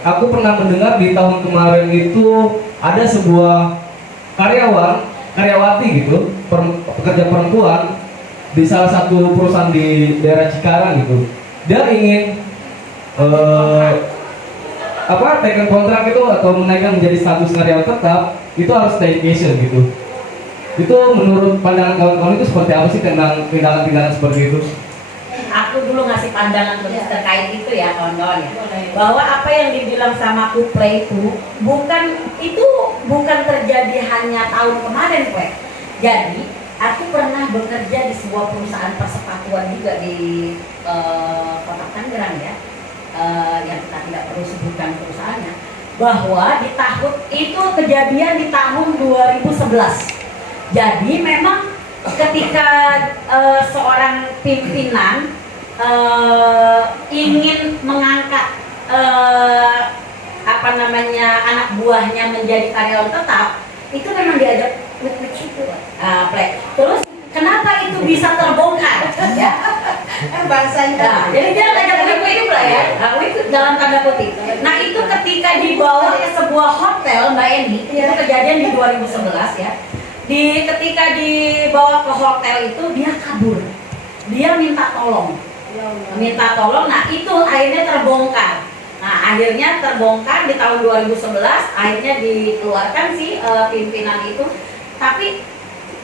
aku pernah mendengar di tahun kemarin itu ada sebuah karyawati gitu, pekerja perempuan di salah satu perusahaan di daerah Cikarang gitu. Dia ingin taken kontrak itu atau menaikkan menjadi status karyawan tetap, itu harus dedication gitu. Itu menurut pandangan kawan-kawan itu seperti apa sih tentang tindakan-tindakan seperti itu? Aku dulu ngasih pandangan terkait itu ya kawan-kawan ya, bahwa apa yang dibilang sama Kuple itu bukan terjadi hanya tahun kemarin, Kuple. Jadi aku pernah bekerja di sebuah perusahaan persepatuan juga di Kota Tangerang ya, yang kita tidak perlu sebutkan perusahaannya, bahwa di tahun itu kejadian di tahun 2011. Jadi memang ketika seorang pimpinan ingin mengangkat anak buahnya menjadi karyawan tetap, itu memang diajak terus kenapa itu bisa terbongkar ya bahasanya. Jadi dia ngajak wik lah ya, wik dalam tanda kutip. Nah itu ketika dibawa ke sebuah hotel, Mbak Eni, itu kejadian di 2011 ya. Ketika dibawa ke hotel itu dia kabur, dia minta tolong. Nah itu akhirnya terbongkar. Nah akhirnya terbongkar di tahun 2011, akhirnya dikeluarkan si pimpinan itu. Tapi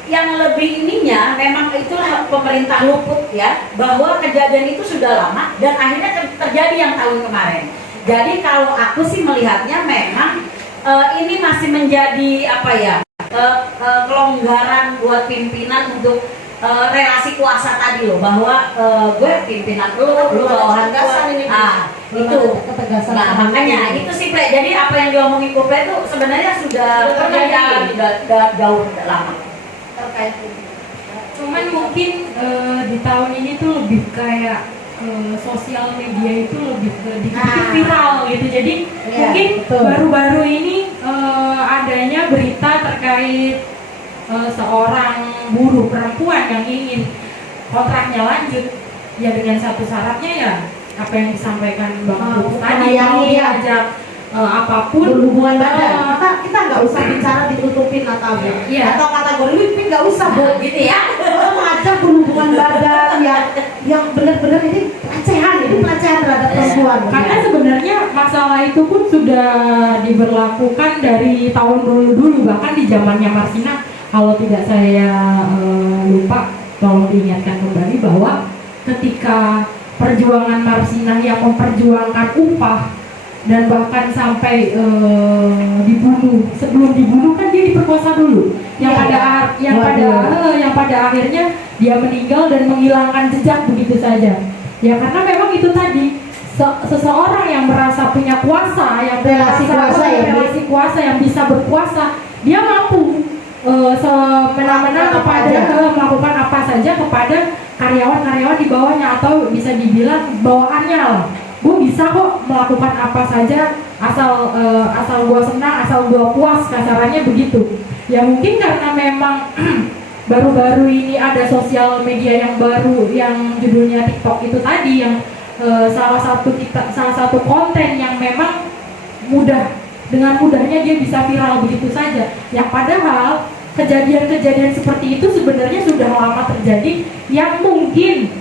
yang lebih ininya memang itulah pemerintah luput ya, bahwa kejadian itu sudah lama dan akhirnya terjadi yang tahun kemarin. Jadi kalau aku sih melihatnya memang ini masih menjadi kelonggaran buat pimpinan untuk relasi kuasa tadi loh, bahwa gue pimpinan lu bawahan gue. Itu ketegasan. Nah makanya itu sih Ple. Jadi apa yang diomongin Kuple itu sebenarnya sudah terjadi jauh lama terkait itu. Cuman mungkin di tahun ini tuh lebih kayak sosial media itu lebih dikit viral gitu. Jadi mungkin baru-baru ini adanya berita terkait seorang buruh perempuan yang ingin kontraknya lanjut ya dengan satu syaratnya ya apa yang disampaikan Bang Puput tadi, mau diajak apapun berhubungan badan, kita nggak usah bicara ditutupin atau atau kategori itu nggak usah gitu ya. Mengajak berhubungan badan yang benar-benar ini pelecehan terhadap perempuan. Karena sebenarnya masalah itu pun sudah diberlakukan dari tahun dulu, bahkan di zamannya Marsina. Kalau tidak saya lupa, tolong diingatkan kembali bahwa ketika perjuangan Marsinah yang memperjuangkan upah dan bahkan sampai dibunuh, sebelum dibunuh kan dia diperkosa dulu, yang pada akhirnya dia meninggal dan menghilangkan jejak begitu saja. Ya karena memang itu tadi seseorang yang merasa punya kuasa, yang Relasi kuasa ya, relasi kuasa yang bisa berkuasa, dia mampu semena-mena melakukan apa saja kepada karyawan-karyawan di bawahnya, atau bisa dibilang bawahannya lah. Gue bisa kok melakukan apa saja asal gue senang, asal gue puas, kasarannya begitu. Ya mungkin karena memang baru-baru ini ada sosial media yang baru yang judulnya TikTok itu tadi, yang salah satu konten yang memang dengan mudahnya dia bisa viral begitu saja. Yang padahal kejadian-kejadian seperti itu sebenarnya sudah lama terjadi, yang mungkin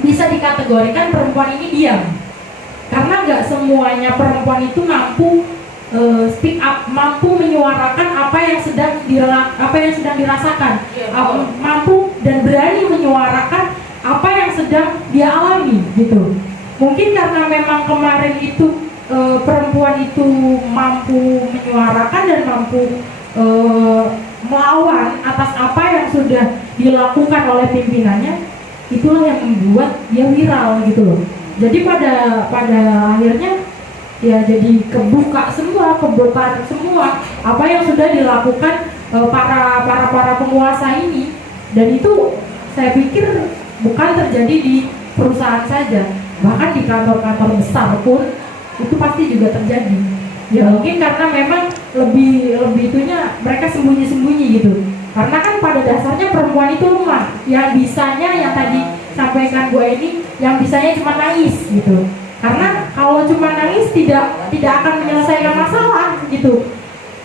bisa dikategorikan perempuan ini diam. Karena nggak semuanya perempuan itu mampu speak up, mampu menyuarakan apa yang sedang dirasakan, mampu dan berani menyuarakan apa yang sedang dia alami gitu. Mungkin karena memang kemarin itu perempuan itu mampu menyuarakan dan mampu melawan atas apa yang sudah dilakukan oleh pimpinannya, itulah yang membuat dia viral gitu loh. Jadi pada akhirnya ya jadi kebongkar semua apa yang sudah dilakukan para penguasa ini. Dan itu saya pikir bukan terjadi di perusahaan saja, bahkan di kantor-kantor besar pun itu pasti juga terjadi. Ya mungkin karena memang lebih itunya mereka sembunyi-sembunyi gitu. Karena kan pada dasarnya perempuan itu lemah, yang bisanya yang tadi sampaikan gue ini, yang bisanya cuma nangis gitu. Karena kalau cuma nangis tidak akan menyelesaikan masalah gitu.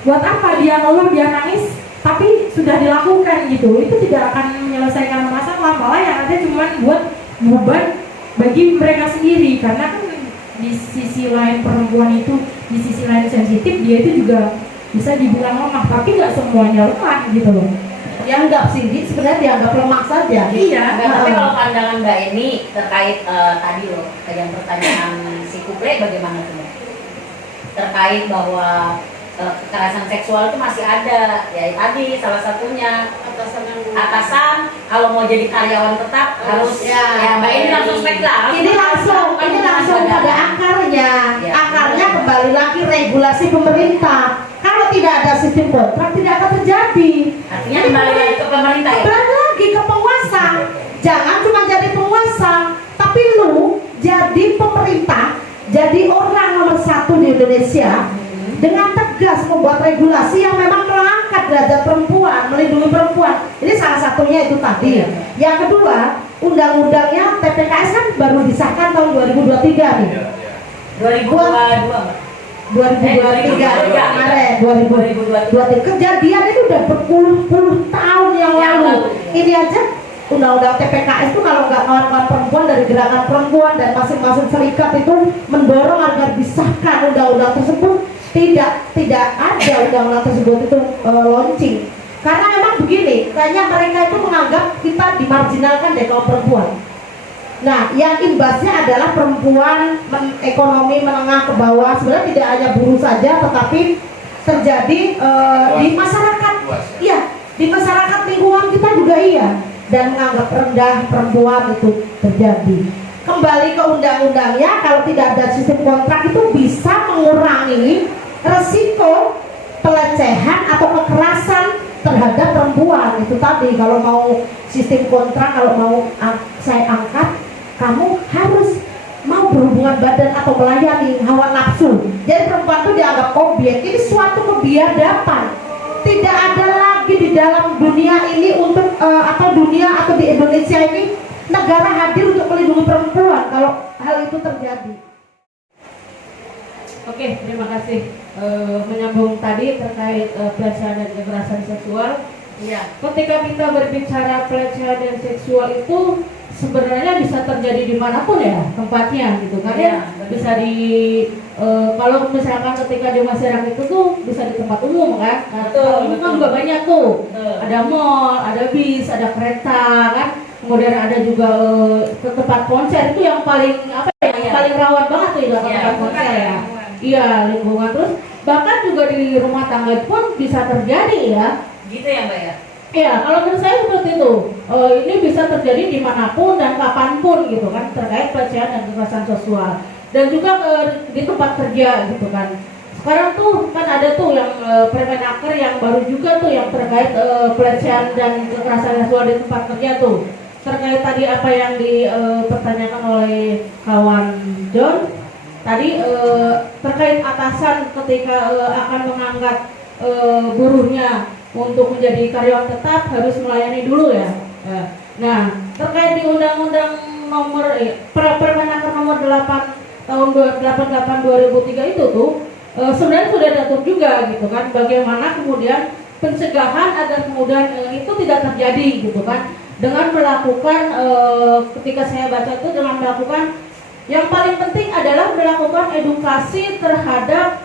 Buat apa dia ngeluh, dia nangis tapi sudah dilakukan gitu, itu tidak akan menyelesaikan masalah, malah yang ada cuma buat beban bagi mereka sendiri. Karena kan di sisi lain perempuan itu, di sisi lain sensitif, dia itu juga bisa dibilang lemah, tapi nggak semuanya lemah gitu loh. Dianggap sih, sebenarnya dianggap lemah saja. Iya. Tapi kalau pandangan Mbak Eni terkait tadi loh, yang pertanyaan si Kuple bagaimana tuh Mbak? Terkait bahwa kekerasan seksual itu masih ada, ya tadi salah satunya atasan kalau mau jadi karyawan tetap harus ya Mbak Eni langsung spek lah. Ini langsung pada akarnya. Akarnya kembali lagi regulasi pemerintah. Kalau tidak ada sistem kontrak tidak akan terjadi. Artinya kembali lagi ke pemerintah ya? Kembali lagi ke penguasa. Jangan cuma jadi penguasa, tapi lu jadi pemerintah, jadi orang nomor 1 di Indonesia, dengan tegas membuat regulasi yang memang mengangkat derajat perempuan, melindungi perempuan. Ini salah satunya itu tadi. Yang kedua, undang-undangnya TPKS kan baru disahkan tahun 2023 nih. 2023 kemarin 2023. Kejadian itu udah berpuluh-puluh tahun yang lalu. Ini aja undang-undang TPKS itu kalau nggak kawan-kawan perempuan dari gerakan perempuan dan masing-masing serikat itu mendorong agar disahkan undang-undang tersebut, tidak ada undang-undang tersebut itu launching. Karena memang begini, kayaknya mereka itu menganggap kita dimarginalkan deh kaum perempuan. Nah, yang imbasnya adalah perempuan ekonomi menengah ke bawah, sebenarnya tidak hanya buruh saja, tetapi terjadi di masyarakat. Iya, di masyarakat lingkungan kita juga iya. Dan menganggap rendah perempuan itu terjadi. Kembali ke undang-undangnya, kalau tidak ada sistem kontrak itu bisa mengurangi resiko pelecehan atau kekerasan terhadap perempuan. Itu tadi, kalau mau sistem kontrak, kalau mau saya angkat, kamu harus mau berhubungan badan atau melayani hawa nafsu. Jadi perempuan itu dianggap objek. Ini suatu kebiadaban. Tidak ada lagi di dalam dunia ini untuk atau di Indonesia ini negara hadir untuk melindungi perempuan kalau hal itu terjadi. Oke, terima kasih. Menyambung tadi terkait pelecehan dan kekerasan seksual. Iya. Ketika kita berbicara pelecehan dan seksual itu sebenarnya bisa terjadi dimanapun ya tempatnya gitu kan ya. Bisa di kalau misalkan ketika di masyarakat itu tuh bisa di tempat umum kan. Betul, umum kan juga banyak tuh. Ada mall, ada bis, ada kereta kan. Kemudian ada juga ke tempat konser itu yang paling paling rawan banget tuh di tempat konser ya. Iya, lingkungan. Terus bahkan juga di rumah tangga pun bisa terjadi ya. Gitu ya Mbak ya? Iya, kalau menurut saya seperti itu. Ini bisa terjadi dimanapun dan kapanpun gitu kan, terkait pelecehan dan kekerasan seksual. Dan juga di tempat kerja gitu kan. Sekarang tuh kan ada tuh yang Permenaker yang baru juga tuh yang terkait pelecehan dan kekerasan seksual di tempat kerja tuh. Terkait tadi apa yang dipertanyakan oleh kawan John tadi terkait atasan ketika akan mengangkat buruhnya untuk menjadi karyawan tetap harus melayani dulu ya. Nah, terkait di Undang-Undang nomor Permenaker nomor 8 tahun 88 2003 itu tuh sebenarnya sudah diatur juga gitu kan, bagaimana kemudian pencegahan agar kemudian itu tidak terjadi gitu kan, dengan melakukan ketika saya baca itu dengan melakukan yang paling penting adalah melakukan edukasi terhadap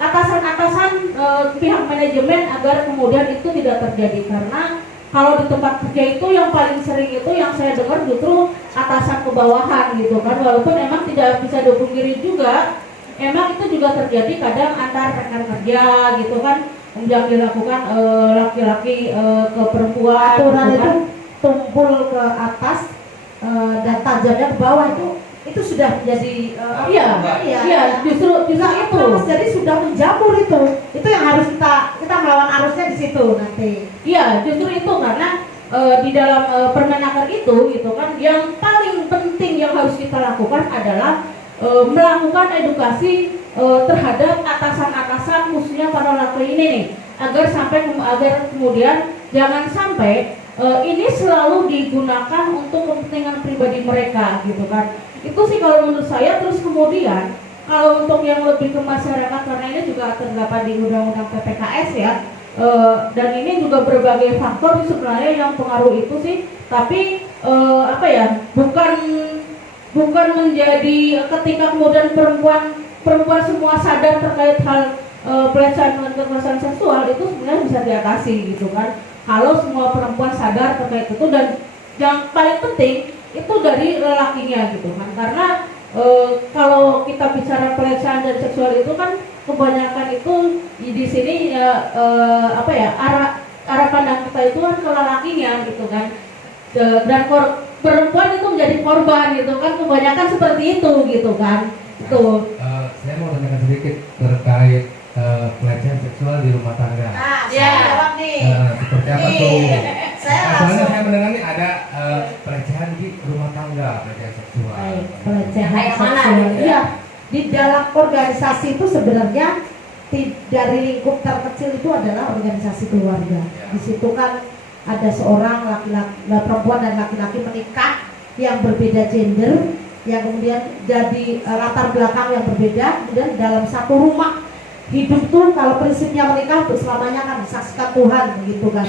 atasan-atasan pihak manajemen agar kemudian itu tidak terjadi. Karena kalau di tempat kerja itu yang paling sering itu yang saya dengar justru atasan ke bawahan gitu kan, walaupun emang tidak bisa dipungkiri juga emang itu juga terjadi kadang antar rekan kerja gitu kan, yang dilakukan laki-laki ke perempuan. Aturan gitu itu kan. tumpul ke atas dan tajamnya ke bawah itu sudah menjadi Iya, justru itu. Jadi sudah menjamur itu yang harus kita melawan arusnya di situ nanti. Iya, justru itu karena di dalam Permenaker itu gitu kan, yang paling penting yang harus kita lakukan adalah melakukan edukasi terhadap atasan-atasan khususnya para laki ini nih, agar kemudian jangan sampai ini selalu digunakan untuk kepentingan pribadi mereka gitu kan. Itu sih kalau menurut saya. Terus kemudian kalau untuk yang lebih ke masyarakat, karena ini juga terdapat di Undang-Undang PPKS ya, dan ini juga berbagai faktor sebenarnya yang pengaruh itu sih, tapi bukan menjadi ketika kemudian perempuan semua sadar terkait hal pelecehan dan kekerasan seksual itu sebenarnya bisa diatasi gitu kan, kalau semua perempuan sadar terkait itu. Dan yang paling penting itu dari lelakinya gitu kan, karena kalau kita bicara pelecehan dan seksual itu kan kebanyakan itu di sini arah pandang kita itu kan ke lelakinya gitu kan, dan perempuan itu menjadi korban gitu kan, kebanyakan seperti itu gitu kan. Itu Saya mau tanyakan sedikit terkait pelecehan seksual di rumah tangga. Saya jawab nih. Seperti apa tuh? Saya Saya mendengar nih ada pelecehan di rumah tangga, pelecehan seksual. Pelecehan Kayak mana seksual. gitu ya? Iya, di dalam organisasi itu sebenarnya dari lingkup terkecil itu adalah organisasi keluarga. Di situ kan ada seorang perempuan dan laki-laki menikah yang berbeda gender, yang kemudian jadi latar belakang yang berbeda, kemudian dalam satu rumah hidup tuh kalau prinsipnya menikah untuk selamanya kan disaksikan Tuhan begitu kan,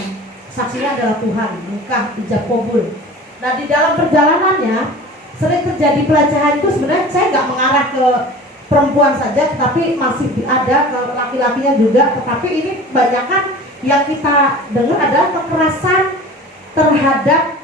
saksinya adalah Tuhan, nikah ijab kabul. Nah di dalam perjalanannya sering terjadi pelecehan itu sebenarnya saya nggak mengarah ke perempuan saja, tetapi masih ada ke laki-lakinya juga. Tetapi ini kebanyakan yang kita dengar adalah kekerasan terhadap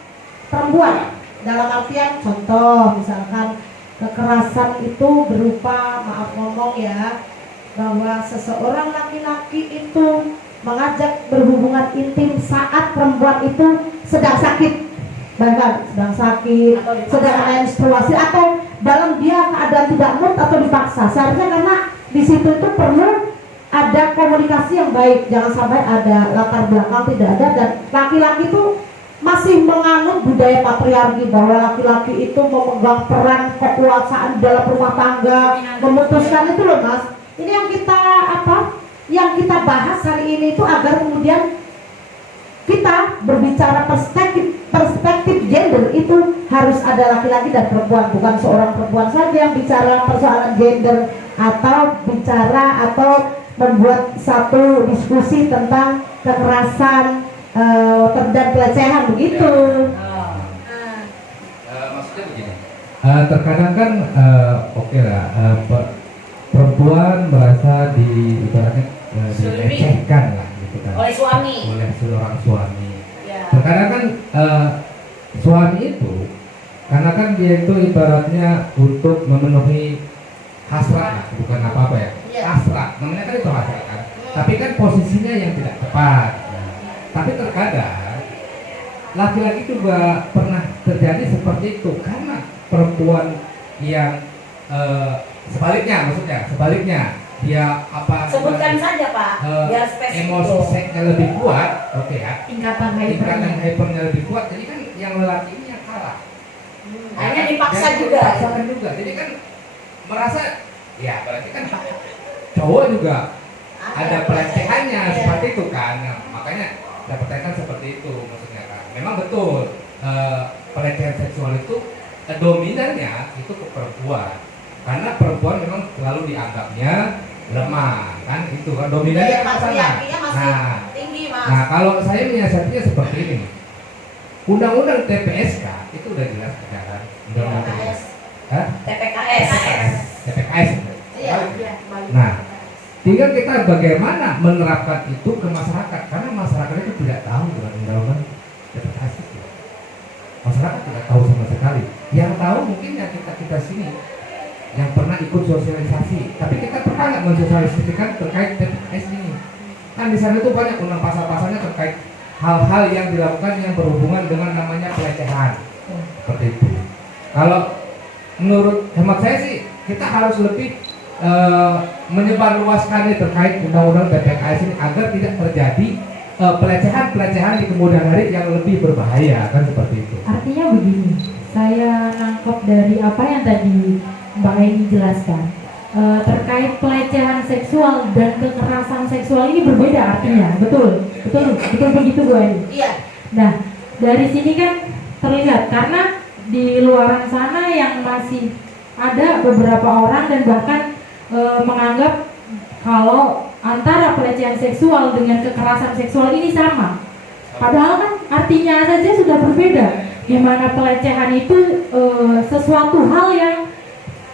perempuan. Dalam artian contoh misalkan kekerasan itu berupa, maaf ngomong ya, bahwa seseorang laki-laki itu mengajak berhubungan intim saat perempuan itu sedang sakit, bahkan sedang sakit, sedang menstruasi, atau dalam dia keadaan tidak mood atau dipaksa. Seharusnya karena di situ itu perlu ada komunikasi yang baik, jangan sampai ada latar belakang tidak ada, dan laki-laki itu masih menganut budaya patriarki bahwa laki-laki itu memegang peran kekuasaan dalam rumah tangga, memutuskan itu loh Mas. Ini yang kita bahas hari ini itu agar kemudian kita berbicara perspektif gender itu harus ada laki-laki dan perempuan, bukan seorang perempuan saja yang bicara persoalan gender atau bicara atau membuat satu diskusi tentang kekerasan dan pelecehan begitu. Maksudnya begini, terkadang kan oke lah, perempuan merasa ibaratnya dilecehkan lah gitu kan, oleh suami. oleh seorang suami. Ya. Terkadang kan suami itu karena kan dia itu ibaratnya untuk memenuhi hasrat lah, bukan apa-apa ya, Iya. hasrat namanya kan, itu hasrat kan, tapi kan posisinya yang tidak tepat. Nah, Tapi terkadang laki-laki juga pernah terjadi seperti itu karena perempuan yang sebaliknya dia Sebutkan saja Pak, biar spesifik. emosi seksnya lebih kuat, oke ya. tingkatan Tingkatan hypernya lebih kuat, jadi kan yang lelaki ini yang kalah. Hanya dipaksa Dan juga. dipaksakan juga. Jadi kan merasa ya berarti kan cowok juga ada pelecehannya seperti itu kan. Nah, makanya saya pertanyakan seperti itu maksudnya kan. Memang betul pelecehan seksual itu dominannya itu ke perempuan. Karena perempuan memang selalu dianggapnya lemah kan, itu kan dominannya ke sana. Nah, Tinggi Mas. nah kalau saya menyiasatinya seperti ini, undang-undang TPSK itu udah jelas kan, undang-undang TPKS. Hah? TPKS. TPKS. Iya. Nah, tinggal kita bagaimana menerapkan itu ke masyarakat, karena masyarakat itu tidak tahu dengan undang-undang TPKS itu. Masyarakat tidak tahu sama sekali. Yang tahu mungkin yang kita sini yang pernah ikut sosialisasi, tapi kita pernah nggak mensosialisasikan terkait TPS ini? Kan di sana itu banyak undang pasal-pasalnya terkait hal-hal yang dilakukan yang berhubungan dengan namanya pelecehan, seperti itu. Kalau menurut hemat saya sih kita harus lebih menyebarluaskan terkait undang-undang TPKS ini agar tidak terjadi pelecehan-pelecehan di kemudian hari yang lebih berbahaya, kan seperti itu. Artinya begini, saya nangkep dari apa yang tadi Mbak Eni jelaskan, terkait pelecehan seksual dan kekerasan seksual ini berbeda artinya, betul begitu Bu Eni? Iya. Nah, dari sini kan terlihat karena di luaran sana yang masih ada beberapa orang dan bahkan menganggap kalau antara pelecehan seksual dengan kekerasan seksual ini sama. Padahal kan artinya saja sudah berbeda. Di mana pelecehan itu sesuatu hal yang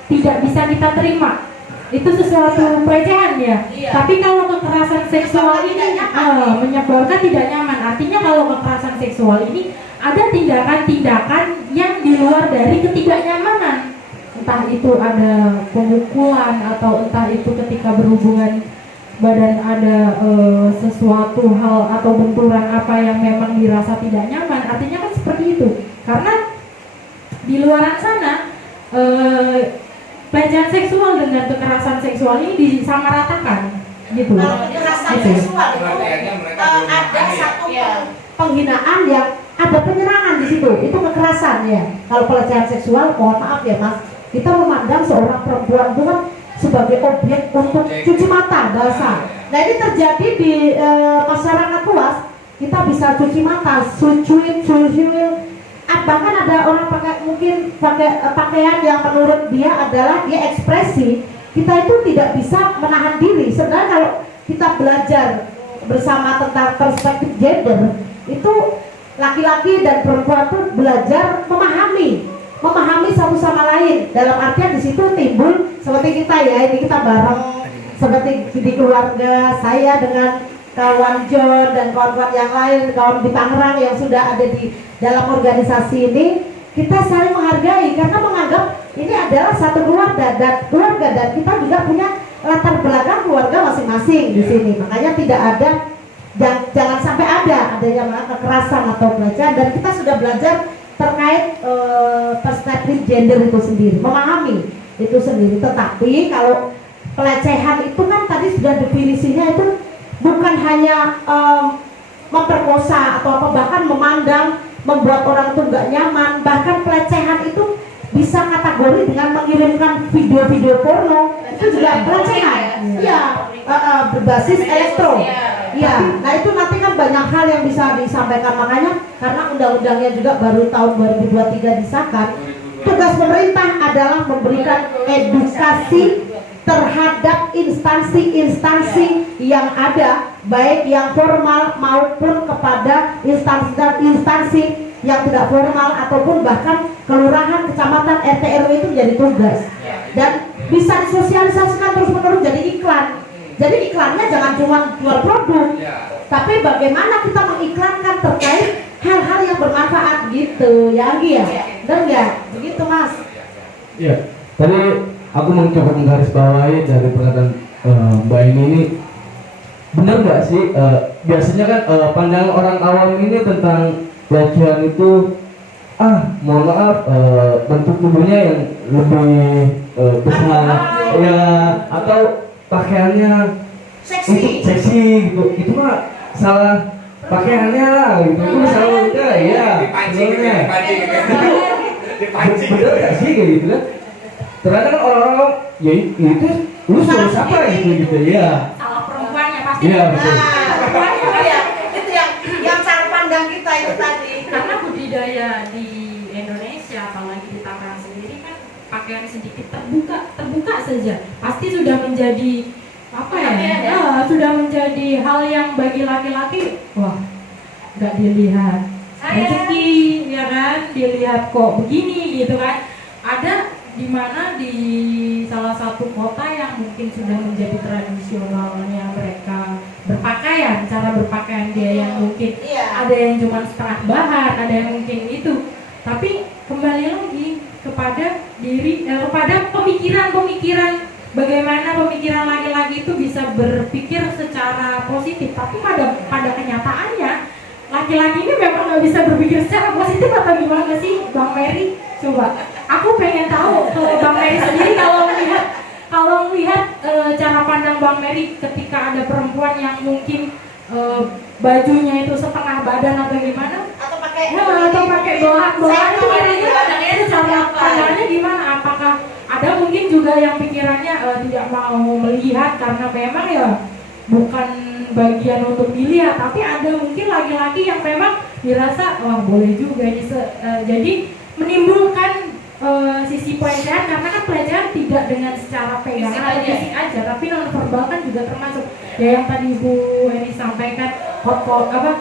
tidak bisa kita terima. Itu sesuatu pelecehan ya. Iya. Tapi kalau kekerasan seksual ini menyebabkan tidak nyaman. Artinya kalau kekerasan seksual ini ada tindakan-tindakan yang di luar dari ketidaknyamanan. Entah itu ada pemukulan atau entah itu ketika berhubungan badan ada sesuatu hal atau benturan apa yang memang dirasa tidak nyaman. Artinya kan seperti itu. Karena di luar sana pelecehan seksual dengan kekerasan seksual ini disamaratakan gitu. Kalau kekerasan Gitu. seksual itu ada satu Penghinaan yang ada penyerangan di situ, itu kekerasan ya. Kalau pelecehan seksual, mohon maaf ya Mas, kita memandang seorang perempuan itu kan sebagai objek untuk cuci mata bahasa. Nah ini terjadi di masyarakat luas, kita bisa cuci mata, sucuin, bahkan ada orang mungkin pakai pakaian yang menurut dia adalah dia ekspresi. Kita itu tidak bisa menahan diri. Sebenarnya kalau kita belajar bersama tentang perspektif gender, itu laki-laki dan perempuan itu belajar memahami satu sama lain. Dalam artian di situ timbul seperti kita ya, ini kita bareng seperti di keluarga saya dengan kawan John dan kawan-kawan yang lain, kawan di Tangerang yang sudah ada di dalam organisasi ini, kita saling menghargai karena menganggap ini adalah satu keluarga dan kita juga punya latar belakang keluarga masing-masing di sini. Makanya tidak ada jangan sampai ada yang kekerasan atau pelecehan, dan kita sudah belajar terkait perspektif gender itu sendiri, memahami itu sendiri. Tetapi kalau pelecehan itu kan tadi sudah definisinya itu bukan hanya memperkosa atau apa, bahkan memandang, membuat orang itu nggak nyaman. Bahkan pelecehan itu bisa kategori dengan mengirimkan video-video porno, itu juga pelecehan. Iya, berbasis elektro. Iya, nah itu nanti kan banyak hal yang bisa disampaikan, makanya karena undang-undangnya juga baru tahun 2023 disahkan. Tugas pemerintah adalah memberikan edukasi terhadap instansi-instansi yang ada, baik yang formal maupun kepada instansi yang tidak formal ataupun bahkan kelurahan, kecamatan, RT RW itu menjadi tugas, dan bisa disosialisasikan terus-menerus jadi iklan. Jadi iklannya jangan cuma jual produk, tapi bagaimana kita mengiklankan terkait hal-hal yang bermanfaat gitu, ya Anggi ya? Benar nggak? Begitu Mas? Iya, tadi aku mencoba menggarisbawahi dari pernyataan Mbak ini benar nggak sih biasanya kan pandangan orang awam ini tentang pelecehan itu mohon maaf bentuk tubuhnya yang lebih besar ya atau pakaiannya Seksi. seksi gitu itu mah salah pakaiannya lah gitu itu salah enggak ya Dipancing. bener nggak sih kayak gitu kan ternyata kan orang-orang ya itu lu suruh siapa itu gitu ya Salah perempuannya pasti. iya betul Itu ya, itu yang cara pandang kita itu tadi. Karena budidaya di Indonesia, apalagi di Tangerang sendiri kan pakaian sedikit terbuka saja, pasti sudah menjadi apa ya? Sudah menjadi hal yang bagi laki-laki, wah, nggak dilihat rezeki, ya kan? Dilihat kok begini gitu kan? Ada di mana di salah satu kota yang mungkin sudah menjadi tradisionalnya mereka berpakaian, cara berpakaian dia yang mungkin Iya. ada yang cuma setengah bahan, ada yang mungkin itu. Tapi kembali lagi kepada kepada pemikiran bagaimana pemikiran laki-laki itu bisa berpikir secara positif. Tapi pada kenyataannya laki-laki ini memang nggak bisa berpikir secara positif atau gimana sih, Bang Mary? Coba, aku pengen tahu kalau Bang Mary sendiri kalau melihat cara pandang Bang Mary ketika ada perempuan yang mungkin bajunya itu setengah badan atau gimana? Atau pakai Atau pakai bahan itu itu cara pandangannya gimana? Apakah ada mungkin juga yang pikirannya tidak mau melihat karena memang ya bukan bagian untuk dilihat, tapi ada mungkin laki-laki yang memang dirasa wah boleh juga ini jadi menimbulkan sisi pelecehan karena kan pelecehan tidak dengan secara pegangan atau fisik aja, tapi non verbal kan juga termasuk ya yang tadi Bu Eni sampaikan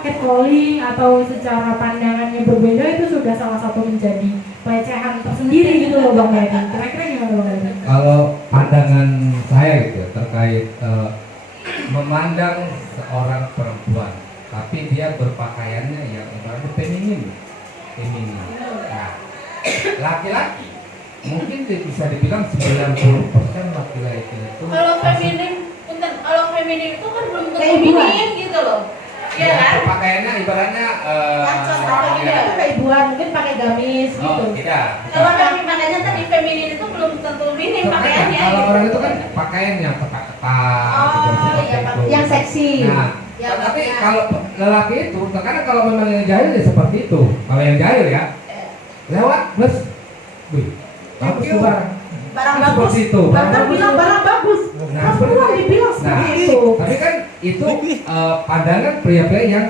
catcalling atau secara pandangannya berbeda itu sudah salah satu menjadi pelecehan tersendiri gitu loh Bang Eni. Kira-kira gimana Bang Eni? Kalau pandangan saya gitu terkait memandang seorang perempuan tapi dia berpakaiannya yang ibaratnya feminin. Nah, laki-laki mungkin bisa dibilang 90% laki-laki itu Kalau feminin itu kan belum tentu Kayak ibuan. feminin gitu loh. Iya kan? berpakaiannya ibaratnya yang contohnya itu kayak ibuan mungkin pakai gamis gitu. oh tidak. Kalau kami makanya tadi feminin itu belum tentu minim pakaiannya. Kalau gitu. orang itu kan pakaian yang ketat-ketat Oh, gitu, seperti iya, itu. yang seksi. Nah, Ya, tapi makanya. kalau lelaki itu, karena kalau memang yang jahil ya seperti itu. Kalau yang jahil ya, lewat plus, wih, bagus tuh barang. Barang Kan bagus. seperti itu. Bahkan bilang barang bagus. Nah, Perempuan dibilang seperti itu. tapi kan itu pandangan pria-pria yang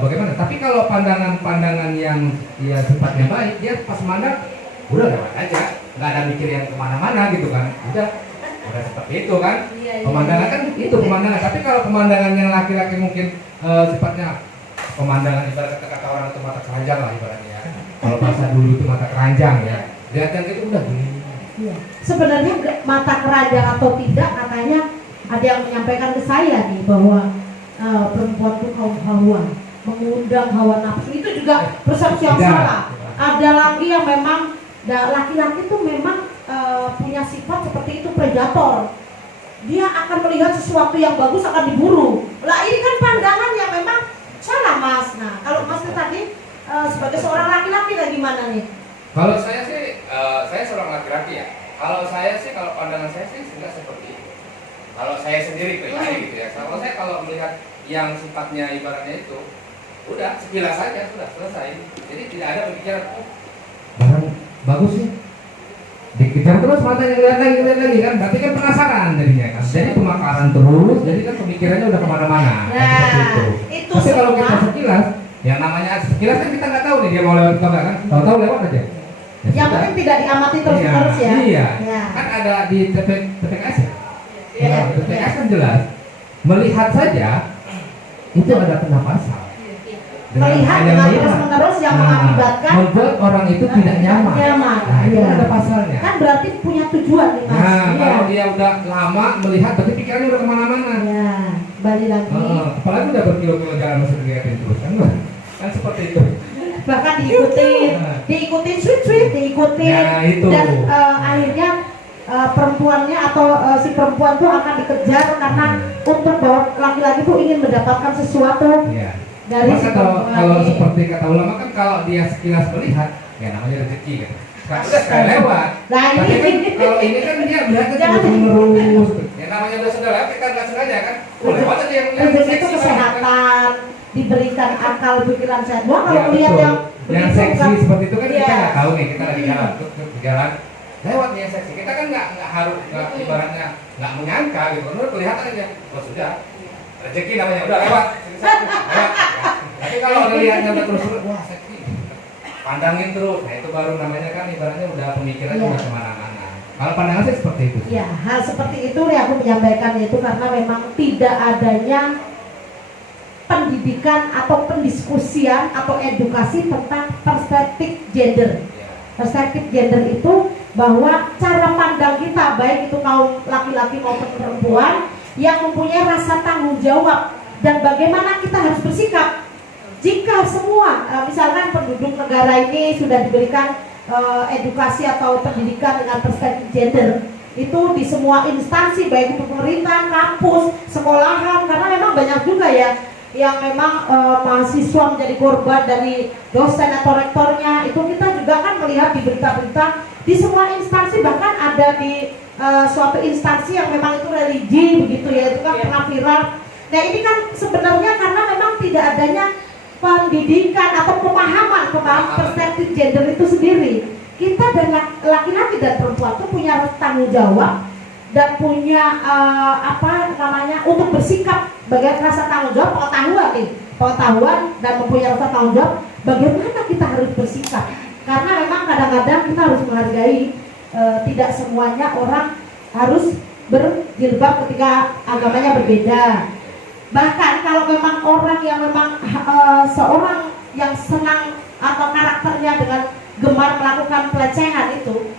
bagaimana? Tapi kalau pandangan yang ya sifatnya baik, dia pas mandang udah lewat aja, nggak ada mikir yang kemana-mana gitu kan? Udah seperti itu kan? Pemandangan kan itu pemandangan. Tapi kalau pemandangan yang laki-laki mungkin sifatnya pemandangan ibarat kata orang itu mata keranjang lah ibaratnya. Ya. Kalau bahasa dulu itu mata keranjang ya. Lihat yang itu udah begini. Iya. Sebenarnya mata keranjang atau tidak katanya ada yang menyampaikan ke saya nih bahwa perempuan itu kaum hawa, mengundang hawa nafsu itu juga persepsi yang Tidak. salah. Ada lagi yang memang laki-laki itu memang punya sifat seperti itu predator. Dia akan melihat sesuatu yang bagus akan diburu. Lah ini kan pandangan yang memang salah Mas. Nah kalau Mas tadi sebagai seorang laki-laki lah gimana nih? Kalau saya sih, saya seorang laki-laki ya. Kalau saya sih, kalau pandangan saya sih enggak seperti itu. Kalau saya sendiri pribadi gitu ya. Kalau saya kalau melihat yang sifatnya ibaratnya itu, udah sekilas saja sudah selesai. Jadi tidak ada pemikiran, barang bagus sih. Dikejar terus matanya lihat lagi kan. Berarti kan penasaran jadinya kan. Jadi pemakaran terus, jadi kan pemikirannya udah kemana-mana. Kan seperti itu. Itu Tapi kalau kita semua sekilas, yang namanya sekilas kan kita nggak tahu nih dia mau lewat atau enggak kan. Tahu-tahu lewat aja. Ya yang sudah. penting tidak diamati terus-terus ya. Iya. Ya. Kan ada di TPS ya. Iya. Nah, TPS kan jelas. Melihat saja itu ada kena pasal. Melihat hanya dengan melihat. terus-menerus yang Nah, mengakibatkan membuat orang itu tidak nyaman. nyaman. Nah, itu Iya. ada pasalnya. Kan berarti punya tujuan nih Mas. Nah, Iya. kalau dia udah lama melihat, berarti pikirannya udah kemana-mana. Ya, balik lagi. Apalagi udah berkilo-kilo jalan masih dilihatin terus kan, kan seperti itu. Bahkan diikutin, Nah. diikutin sweet, diikutin Nah, itu. dan akhirnya perempuannya atau si perempuan tuh akan dikejar karena untuk bahwa laki-laki tuh ingin mendapatkan sesuatu Iya. dari si Maka kalau perempuan ini. seperti kata ulama kan kalau dia sekilas melihat, ya namanya rezeki kan. Sekarang udah sekali lewat. Nah, Tapi kan ini kalau ini kan dia melihatnya Jangan. terus. Ya namanya udah sudah lewat kita nggak sengaja kan. Oh, lewat aja yang rezeki itu seksi banget, kan. kesehatan, diberikan akal pikiran sehat. Gua kalau Ya, melihat betul. yang yang begitu seksi kan, seperti itu kan kita iya. nggak tahu nih, kita lagi jalan terus jalan lewat nih yang seksi, kita kan nggak harus ibaratnya nggak menyangka gitu, menurut kelihatan aja, oh sudah rezeki namanya udah lewat, lewat. Tapi kalau udah lihatnya udah terus wah seksi, pandangin terus, nah itu baru namanya kan ibaratnya udah pemikirannya Iya. udah kemana-mana. Kalau pandangan saya seperti itu. Ya, hal seperti itu yang aku menyampaikan itu karena memang tidak adanya pendidikan atau pendiskusian atau edukasi tentang perspektif gender. Perspektif gender itu bahwa cara pandang kita baik itu kaum laki-laki maupun perempuan yang mempunyai rasa tanggung jawab dan bagaimana kita harus bersikap jika semua misalkan penduduk negara ini sudah diberikan edukasi atau pendidikan dengan perspektif gender itu di semua instansi baik itu pemerintah, kampus, sekolahan, karena memang banyak juga ya yang memang mahasiswa menjadi korban dari dosen atau rektornya. Itu kita juga kan melihat di berita-berita di semua instansi, bahkan ada di suatu instansi yang memang itu religi begitu ya, itu kan pernah viral. Nah ini kan sebenarnya karena memang tidak adanya pendidikan atau pemahaman perspektif gender itu sendiri. Kita dan laki-laki dan perempuan itu punya tanggung jawab dan punya untuk bersikap bagaimana rasa tanggung jawab, pengetahuan dan mempunyai rasa tanggung jawab bagaimana kita harus bersikap, karena memang kadang-kadang kita harus menghargai tidak semuanya orang harus berjilbab ketika agamanya berbeda. Bahkan kalau memang orang yang memang seorang yang senang atau karakternya dengan gemar melakukan pelecehan itu,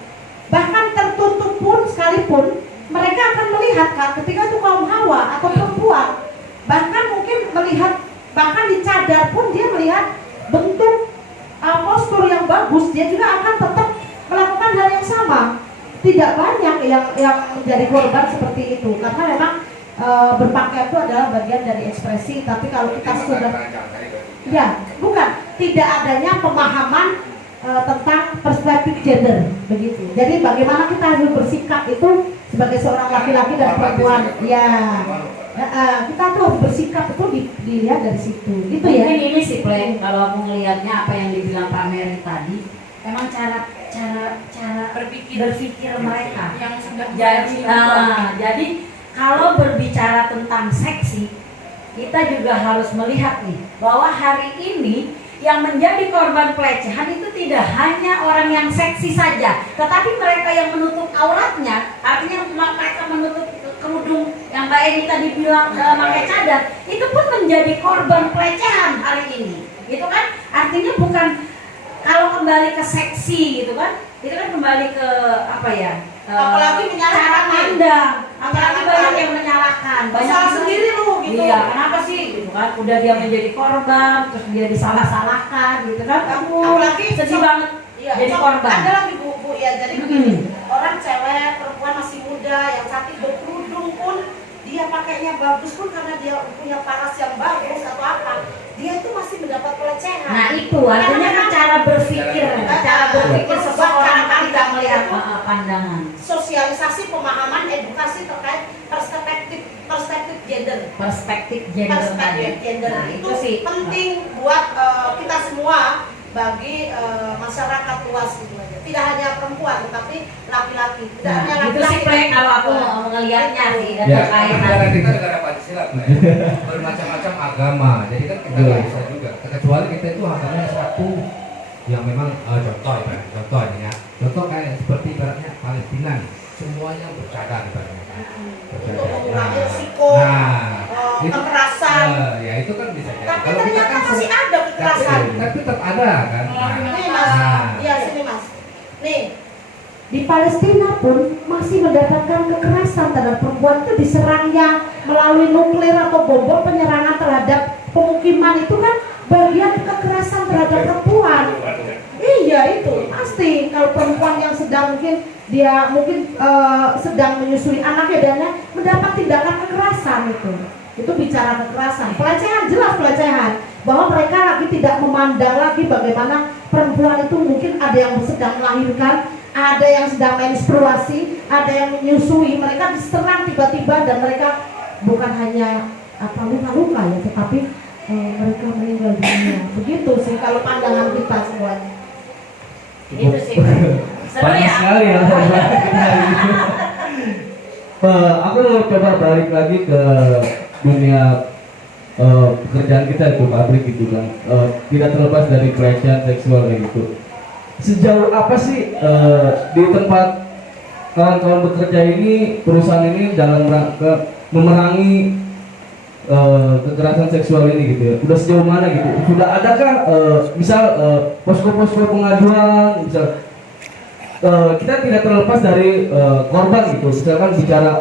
bahkan tertutup pun sekalipun mereka akan melihat kan ketika itu kaum hawa atau perempuan, bahkan mungkin melihat, bahkan di cadar pun dia melihat bentuk postur yang bagus, dia juga akan tetap melakukan hal yang sama. Tidak banyak yang menjadi korban seperti itu, karena memang berpakaian itu adalah bagian dari ekspresi. Tapi kalau kita sudah tidak adanya pemahaman tentang perspektif gender begitu. Jadi bagaimana kita harus bersikap itu sebagai seorang laki-laki dan perempuan, kita tuh harus bersikap itu dilihat dari situ, gitu ya. Mungkin ini sih Pleng, kalau aku ngelihatnya apa yang dibilang Pak Mary tadi, emang cara berpikir mereka yang sudah jadi kalau berbicara tentang seksi, kita juga harus melihat nih bahwa hari ini yang menjadi korban pelecehan itu tidak hanya orang yang seksi saja, tetapi mereka yang menutup auratnya, artinya mereka menutup kerudung yang Mbak Eni tadi bilang pakai cadar, itu pun menjadi korban pelecehan hari ini. Itu kan artinya bukan, kalau kembali ke seksi gitu kan, itu kan kembali ke apa ya? Apalagi menyalahkan cara pandang, apalagi banyak yang menyalahkan, banyak salah yang sendiri lu gitu. Iya, kenapa sih gitu kan? Udah dia menjadi korban, terus dia disalah-salahkan gitu kan? Apalagi Sedih banget jadi korban. Ada lagi bu ya, jadi begini, orang cewek, perempuan masih muda yang cantik berkerudung pun dia pakainya bagus pun karena dia punya paras yang bagus atau apa, dia itu masih mendapat pelecehan. Nah itu artinya kan cara berpikir seseorang tidak melihat pandangan. Sosialisasi, pemahaman, edukasi terkait perspektif gender. Perspektif gender tadi. Nah, itu itu sih penting buat kita semua, bagi masyarakat luas gitu aja. Tidak hanya perempuan, tetapi laki-laki. Tidak hanya Nah, itu laki-laki. sih Pleng, kalau aku ngelihatnya sih dan Ya, terkait negara kita negara Pancasila, Pak, ya. Bermacam-macam agama, jadi kan kita nggak bisa juga. Kecuali kita itu agamanya satu yang memang contoh ya. Contoh kayak seperti ibaratnya Palestina, nih. Semuanya bercadar ibaratnya. Untuk mengurangi risiko itu kekerasan. Ya itu kan bisa jadi. Tapi Kalau kita ternyata kan masih ada kekerasan. tapi tetap ada kan. Nih mas, iya sini mas. Nih, di Palestina pun masih mendapatkan kekerasan terhadap perempuan, itu diserangnya melalui nuklir atau bom penyerangan terhadap pemukiman, itu kan bagian kekerasan terhadap perempuan. Iya itu pasti, kalau perempuan yang sedang mungkin dia sedang menyusui anaknya dan mendapat tindakan kekerasan itu bicara kekerasan, pelecehan, jelas pelecehan, bahwa mereka lagi tidak memandang lagi bagaimana perempuan itu mungkin ada yang sedang melahirkan, ada yang sedang menstruasi, ada yang menyusui, mereka diserang tiba-tiba dan mereka bukan hanya luka-luka ya, tetapi mereka meninggal dunia. Begitu sih kalau pandangan kita semuanya. Gitu sih. Seru Panas ya? sekali ya. Aku mau coba balik lagi ke dunia pekerjaan kita itu pabrik gitu kan. Tidak terlepas dari pelecehan seksual kayak gitu. Sejauh apa sih di tempat kawan-kawan bekerja ini, perusahaan ini dalam rangka memerangi kekerasan seksual ini gitu ya? Udah sejauh mana gitu? Sudah adakah misal posko-posko pengaduan, misal kita tidak terlepas dari korban gitu, misalkan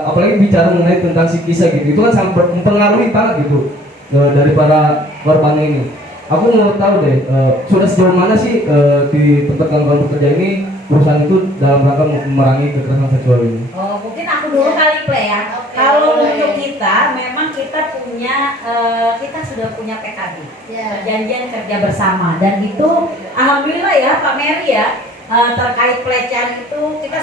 apalagi bicara mengenai tentang psikisnya gitu, itu kan sangat mempengaruhi banget gitu dari para korban ini. Aku mau tahu deh, sudah sejauh mana sih di tempat kawan-kawan bekerja ini perusahaan itu dalam rangka memerangi kekerasan seksual ini? Oh, mungkin aku dulu kali Ple ya. Kalau untuk kita, memang kita sudah punya PKB, perjanjian kerja bersama, dan itu alhamdulillah ya Pak Mary ya, terkait pelecehan itu kita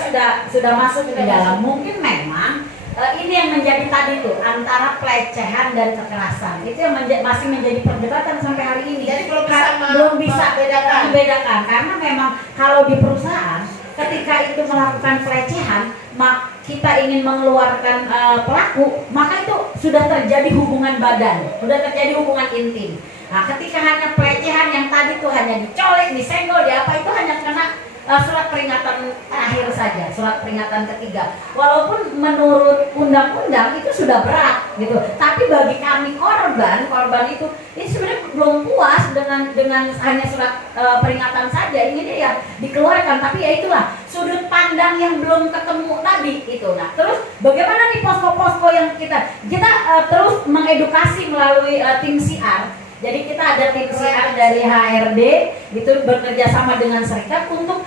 sudah masuk di dalam. Mungkin memang ini yang menjadi tadi tuh antara pelecehan dan kekerasan itu yang masih menjadi perdebatan sampai hari ini. Jadi belum bisa membedakan karena memang kalau di perusahaan ketika itu melakukan pelecehan, kita ingin mengeluarkan pelaku, maka itu sudah terjadi hubungan badan, sudah terjadi hubungan intim. Nah, ketika hanya pelecehan yang tadi tuh hanya dicolek, disenggol, itu hanya kena surat peringatan terakhir saja, surat peringatan ketiga. Walaupun menurut undang-undang itu sudah berat gitu, tapi bagi kami korban itu sebenarnya belum puas dengan hanya surat peringatan saja. Ini dia ya dikeluarkan, tapi ya itulah sudut pandang yang belum ketemu tadi itu. Nah, terus bagaimana nih posko-posko yang kita terus mengedukasi melalui tim CR. Jadi kita ada tim CR dari HRD gitu bekerja sama dengan serikat untuk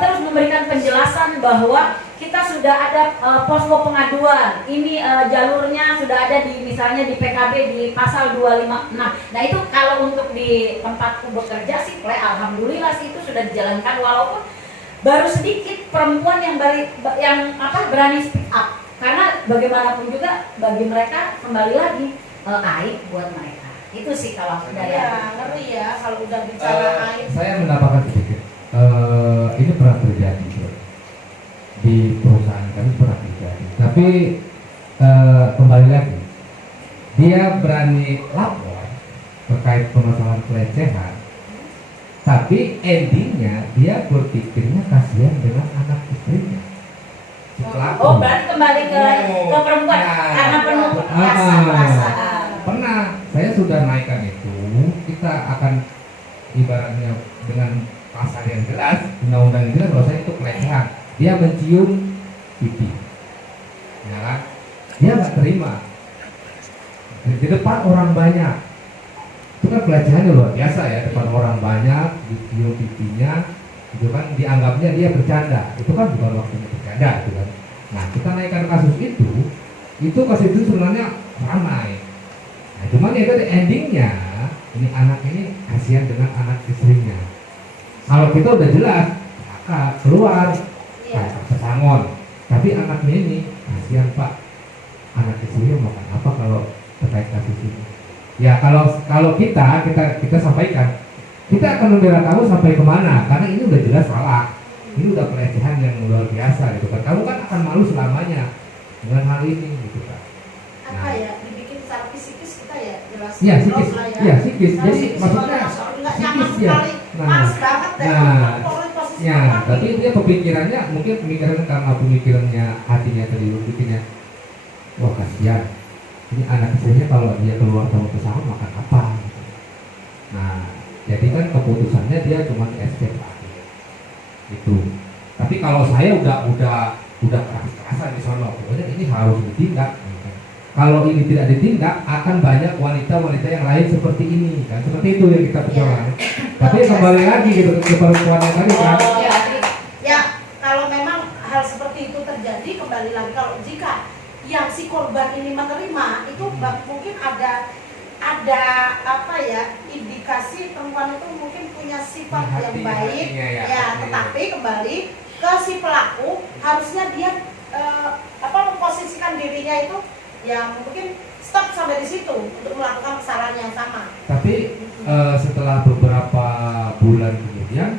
terus memberikan penjelasan bahwa kita sudah ada posko pengaduan. Ini jalurnya sudah ada misalnya di PKB di pasal 256. Nah, itu kalau untuk di tempatku bekerja sih, alhamdulillah sih itu sudah dijalankan, walaupun baru sedikit perempuan yang berani speak up. Karena bagaimanapun juga bagi mereka kembali lagi aib buat mereka. Itu sih kalau dari ngeri ya kalau udah bicara air. Saya menambahkan sedikit. Ini pernah terjadi di perusahaan kami, pernah terjadi. Tapi kembali lagi, dia berani lapor terkait permasalahan pelecehan, tapi endingnya dia berpikirnya kasihan dengan anak istrinya. Oh, berarti kembali ke perempuan karena penuh perasaan. Pernah, saya sudah naikkan itu. Kita akan ibaratnya dengan pasal yang jelas, undang-undang yang jelas kalau saya itu pelecehan. Dia mencium pipi, ya kan? Dia nggak terima di depan orang banyak. Itu kan pelecehannya luar biasa ya, depan orang banyak dicium pipinya, itu kan dianggapnya dia bercanda. Itu kan bukan waktunya bercanda, itu kan. Nah, kita naikkan kasus itu sebenarnya ramai. Nah, cuman itu endingnya ini anak ini kasihan dengan anak istrinya. Kalau kita udah jelas keluar pesangon, tapi anaknya ini kasihan Pak, anak istrinya makan apa kalau terkait kasus ini. Ya kalau kita sampaikan, kita akan membela kamu sampai kemana? Karena ini udah jelas salah, ini udah pelecehan yang luar biasa gitu kan. Kamu kan akan malu selamanya dengan hal ini gitu kan. Apa ya, dibikin secara psikis kita ya jelas. Iya, psikis. Iya, psikis. Jadi maksudnya psikis ya. Nah, tapi dia pemikirannya mungkin karena pemikirannya hatinya tadi bikinnya, wah kasihan. Ini anak istrinya kalau dia keluar sama pesawat makan apa? Nah, jadi kan keputusannya dia cuma escape aja. Itu. Tapi kalau saya udah keras-kerasan di sana, pokoknya ini harus ditindak. Kalau ini tidak ditindak, akan banyak wanita-wanita yang lain seperti ini, kan? Seperti itu yang kita perjuangkan. Tapi kembali lagi gitu ke perempuan yang tadi kan. Ya, kalau memang klarifikasi perempuan itu mungkin punya sifat yang Hati- baik, hatinya ya, ya, hatinya. tetapi kembali ke si pelaku harusnya dia memposisikan dirinya itu ya mungkin stop sampai di situ untuk melakukan kesalahan yang sama. Tapi setelah beberapa bulan kemudian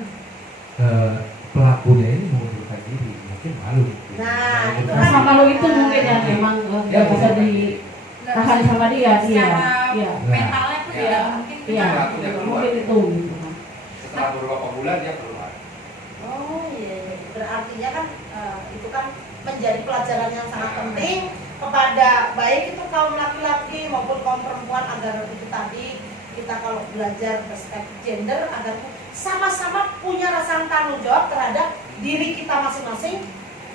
pelakunya ini mengundurkan diri, mungkin malu. Nah, itu Rasa kan malu itu mungkin yang memang nggak bisa ditahan sama dia, iya, secara iya, mentalnya tuh Iya. tidak mungkin iya, Pelakunya keluar. mungkin itu gitu kan. Setelah beberapa bulan dia keluar. oh iya, iya. Berartinya kan itu kan menjadi pelajaran yang sangat penting kepada baik itu kaum laki-laki maupun kaum perempuan agar itu tadi kita kalau belajar perspektif gender agar sama-sama punya rasa tanggung jawab terhadap diri kita masing-masing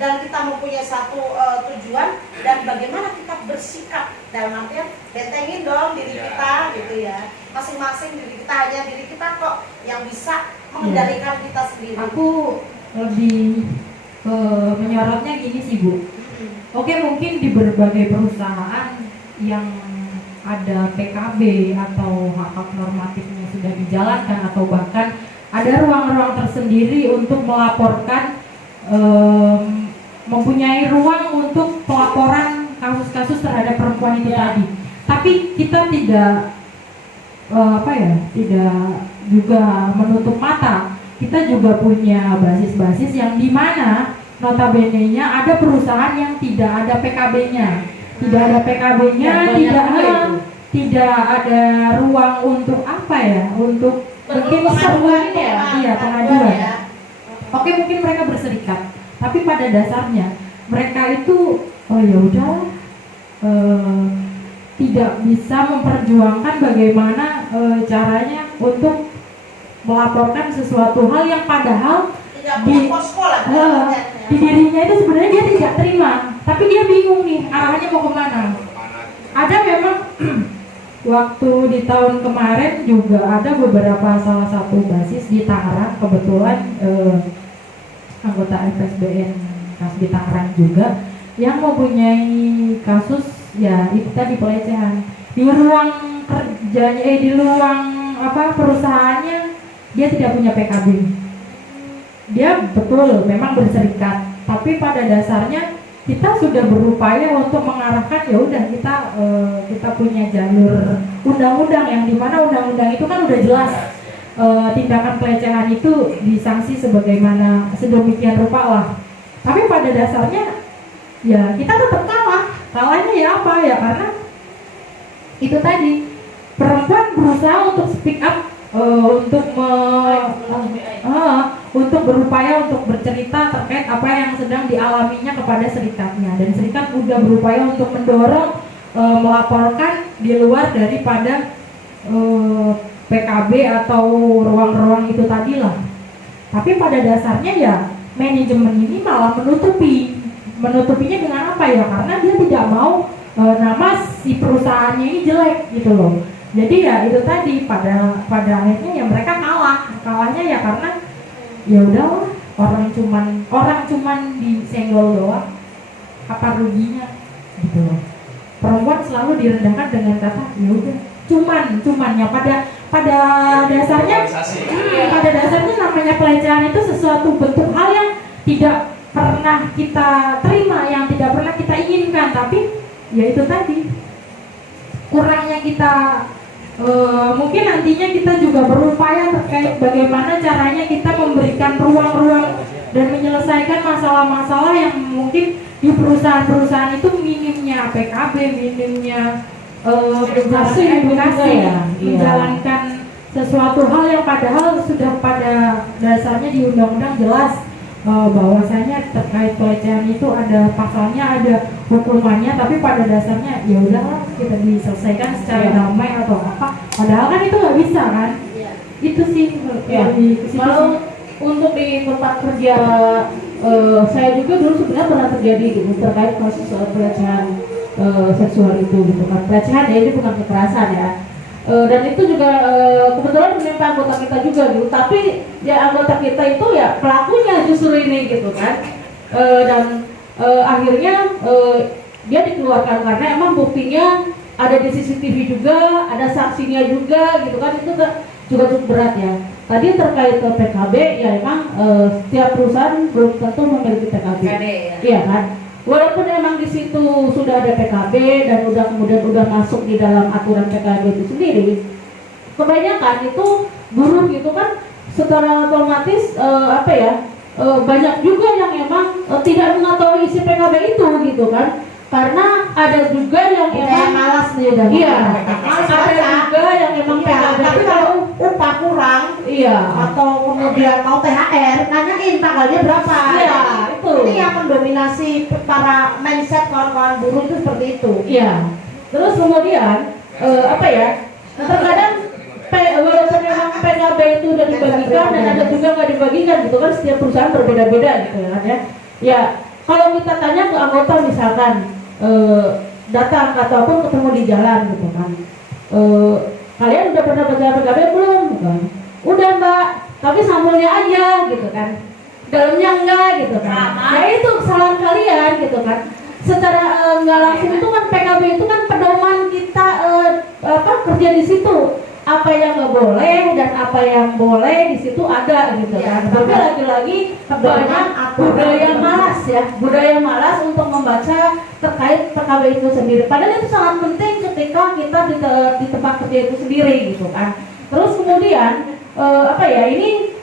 dan kita mempunyai satu tujuan dan bagaimana kita bersikap dalam artian bentengin dong diri Ya, kita ya. gitu ya, masing-masing diri kita, hanya diri kita kok yang bisa mengendalikan kita sendiri. aku lebih menyorotnya gini sih Bu. Oke, mungkin di berbagai perusahaan yang ada PKB atau hak-hak normatifnya sudah dijalankan atau bahkan ada ruang-ruang tersendiri untuk melaporkan, mempunyai ruang untuk pelaporan kasus-kasus terhadap perempuan itu tadi. Tapi kita tidak tidak juga menutup mata. Kita juga punya basis-basis yang di mana notabene-nya ada perusahaan yang tidak ada PKB-nya. Tidak ada PKB-nya, tidak ada ruang untuk untuk mungkin seruan pengaduan. ya. Oke, mungkin mereka berserikat, tapi pada dasarnya mereka itu tidak bisa memperjuangkan bagaimana caranya untuk melaporkan sesuatu hal yang padahal Tidak punya posko lah di dirinya itu sebenarnya dia tidak terima, tapi dia bingung nih arahnya mau kemana. Ada memang waktu di tahun kemarin juga ada beberapa salah satu basis di Tangerang, kebetulan anggota FSBN di Tangerang juga yang mempunyai kasus ya itu tadi pelecehan di ruang kerjanya, di ruang perusahaannya dia tidak punya PKB. Dia betul memang berserikat, tapi pada dasarnya kita sudah berupaya untuk mengarahkan ya udah kita punya jalur undang-undang yang dimana undang-undang itu kan udah jelas tindakan pelecehan itu disanksi sebagaimana sedemikian rupa lah. Tapi pada dasarnya ya kita tetap kalah. Kalahnya ya apa ya, karena itu tadi perempuan berusaha untuk speak up, untuk berupaya untuk bercerita terkait apa yang sedang dialaminya kepada serikatnya, dan serikat sudah berupaya untuk mendorong melaporkan di luar daripada PKB atau ruang-ruang itu tadi lah. Tapi pada dasarnya ya manajemen ini malah menutupinya dengan apa ya, karena dia tidak mau nama si perusahaannya ini jelek gitu loh. Jadi ya itu tadi pada akhirnya ya mereka kalahnya ya karena ya udahlah, orang cuman disenggol doang, apa ruginya gitu loh. Perempuan selalu direndahkan dengan kata ya udah cuman ya pada dasarnya namanya pelecehan itu sesuatu bentuk hal yang tidak pernah kita terima, yang tidak pernah kita inginkan, tapi ya itu tadi kurangnya kita. Mungkin nantinya kita juga berupaya terkait bagaimana caranya kita memberikan ruang-ruang dan menyelesaikan masalah-masalah yang mungkin di perusahaan-perusahaan itu minimnya PKB, minimnya edukasi, menjalankan sesuatu hal yang padahal sudah pada dasarnya di undang-undang jelas bahwasanya terkait pelecehan itu ada pasalnya, ada hukumannya, tapi pada dasarnya ya udahlah kita diselesaikan secara damai atau apa, padahal kan itu nggak bisa kan. Itu sih Kalau untuk di tempat kerja saya juga dulu sebenarnya pernah terjadi gitu terkait kasus pelecehan seksual itu gitu kan. Pelecehan ya, ini bukan kekerasan ya. Dan itu juga kebetulan menimpa anggota kita juga gitu, tapi ya anggota kita itu ya pelakunya justru ini gitu kan. Dan akhirnya dia dikeluarkan karena emang buktinya ada di CCTV juga, ada saksinya juga gitu kan. Itu juga cukup berat ya. Tadi terkait PKB ya emang setiap perusahaan belum tentu memiliki PKB. Iya kan? Walaupun memang di situ sudah ada PKB dan kemudian udah masuk di dalam aturan PKB itu sendiri, kebanyakan itu buruh gitu kan secara otomatis banyak juga yang emang tidak mengetahui isi PKB itu gitu kan. Karena ada juga yang emang malas nih dan iya, ada juga yang emang PKB tapi kalau upah kurang atau kemudian mau THR nanyain tanggalnya berapa. Iya, itu. Ini yang mendominasi para mindset kawan-kawan buruh itu seperti itu. Iya. Terus kemudian terkadang walaupun memang PKB itu udah dibagikan dan ada juga nggak dibagikan gitu kan, setiap perusahaan berbeda-beda gitu kan ya. Ya kalau kita tanya ke anggota misalkan datang ataupun ketemu di jalan gitu kan, kalian udah pernah baca PKB belum? Kan? Udah mbak, tapi sampulnya aja gitu kan, dalamnya enggak gitu kan. Nah itu kesalahan kalian gitu kan. Secara nggak langsung itu kan PKB itu kan pedoman kita kerja di situ. Apa yang nggak boleh dan apa yang boleh di situ ada gitu kan. Tapi lagi-lagi banyak budaya malas ya, budaya malas untuk membaca terkait PKB itu sendiri. Padahal itu sangat penting ketika kita di tempat kerja itu sendiri gitu kan. Terus kemudian ini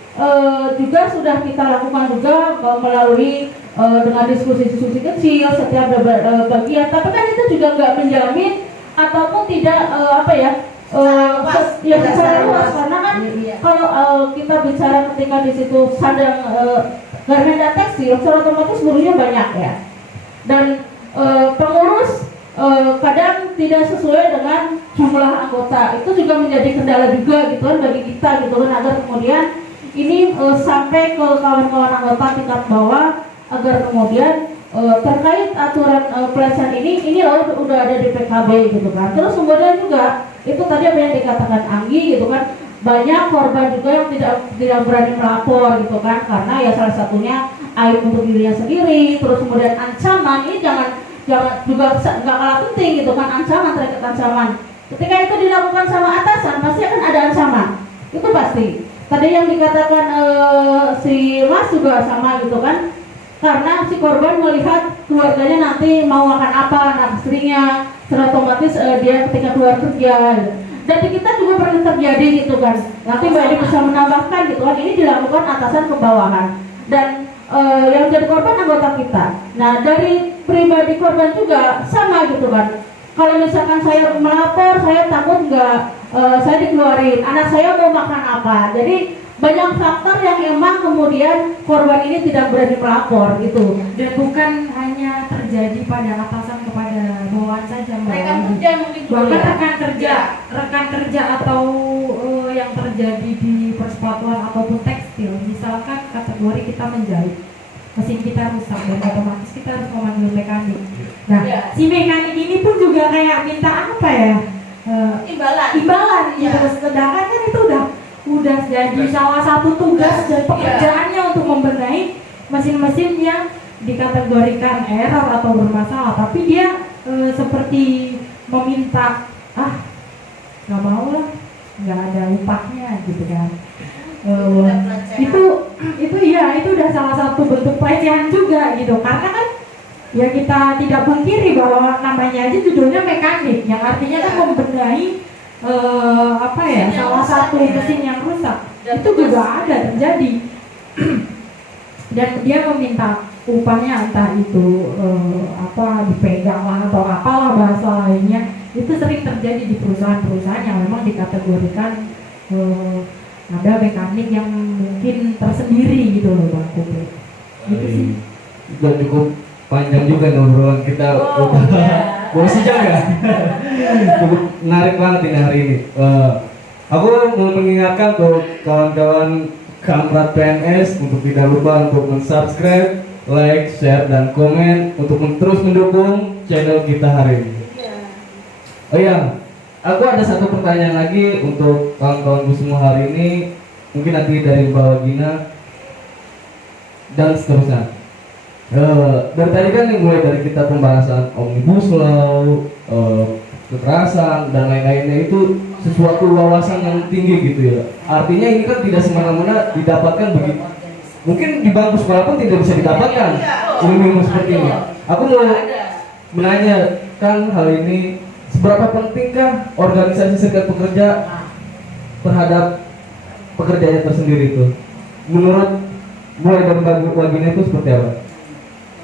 juga sudah kita lakukan juga melalui dengan diskusi-diskusi kecil setiap bagian. Tapi kan itu juga nggak menjamin ataupun tidak secara luas karena kan kalau kita bicara ketika di situ sadang garmen dan tekstil, secara otomatis buruhnya banyak ya, dan pengurus kadang tidak sesuai dengan jumlah anggota. Itu juga menjadi kendala juga gitu kan bagi kita gitu kan, agar kemudian ini sampai ke kawan-kawan anggota tingkat bawah, agar kemudian terkait aturan pelecehan ini udah ada di PKB gitu kan. Terus kemudian juga itu tadi apa yang dikatakan Anggi gitu kan, banyak korban juga yang tidak berani melapor gitu kan, karena ya salah satunya aib untuk dirinya sendiri. Terus kemudian ancaman ini jangan juga nggak kalah penting gitu kan, ancaman terkait ancaman. Ketika itu dilakukan sama atasan pasti akan ada ancaman, itu pasti. Tadi yang dikatakan si Mas juga sama gitu kan, karena si korban melihat keluarganya nanti mau makan apa, anak istrinya, secara otomatis dia ketika keluar kerja. Dan di kita juga pernah terjadi gitu kan. Nanti Mbak Edi bisa menambahkan gitu kan, ini dilakukan atasan ke bawahan dan yang jadi korban anggota kita. Nah dari pribadi korban juga sama gitu kan. Kalau misalkan saya melapor, saya takut saya dikeluarin, anak saya mau makan apa. Jadi banyak faktor yang emang kemudian korban ini tidak berani melapor gitu. Dan bukan hanya terjadi pada atasan kepada bawahan saja, Mbak. Rekan kerja mungkin juga Bahkan ya. rekan kerja atau yang terjadi di persepatuan ataupun tekstil. Misalkan kategori kita menjahit, mesin kita rusak dan otomatis kita harus memanggil mekanik. Nah, si mekanik ini pun juga kayak minta apa ya? Imbalan gitu. Sedangkan kan itu udah jadi salah satu tugas dan pekerjaannya untuk membenahi mesin-mesin yang dikategorikan error atau bermasalah, tapi dia seperti meminta nggak mau lah, nggak ada upahnya gitu kan. Itu udah salah satu bentuk pelecehan juga gitu, karena kan ya kita tidak pungkiri bahwa namanya aja judulnya mekanik, yang artinya kan membenahi salah satu mesin yang rusak. Itu juga ada terjadi. Dan dia meminta upahnya, entah itu dipegang lah atau apalah bahasa lainnya. Itu sering terjadi di perusahaan-perusahaan yang memang dikategorikan ada mekanik yang mungkin tersendiri gitu loh Bang Kupu. Gitu sih. Udah cukup panjang juga nih obrolan kita. Boleh sejam ya? Cukup menarik banget ini hari ini. Aku mau mengingatkan untuk kawan-kawan Kamrat PNS untuk tidak lupa untuk subscribe, like, share, dan komen untuk terus mendukung channel kita hari ini. Oh iya, aku ada satu pertanyaan lagi untuk kawan-kawanku semua hari ini. Mungkin nanti dari Mbak Gina dan seterusnya. Dari tadi kan mulai dari kita pembahasan Omnibus Law, kekerasan dan lain-lainnya itu sesuatu wawasan yang tinggi gitu ya. Artinya ini kan tidak semena-mena didapatkan begitu. Mungkin di bangku sekolah pun tidak bisa didapatkan ilmu seperti ini. Aku mau menanyakan hal ini, seberapa pentingkah organisasi serikat pekerja terhadap pekerjaannya tersendiri itu? Menurut mulai dari bagian itu seperti apa?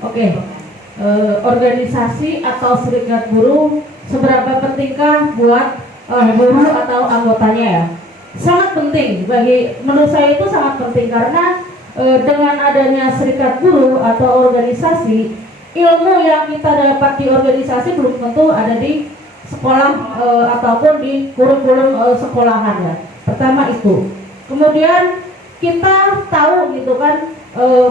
Oke, organisasi atau serikat buruh seberapa pentingkah buat buruh atau anggotanya ya? Sangat penting menurut saya itu sangat penting karena dengan adanya serikat buruh atau organisasi, ilmu yang kita dapat di organisasi belum tentu ada di sekolah ataupun di kurikulum sekolahan ya. Pertama itu. Kemudian kita tahu gitu kan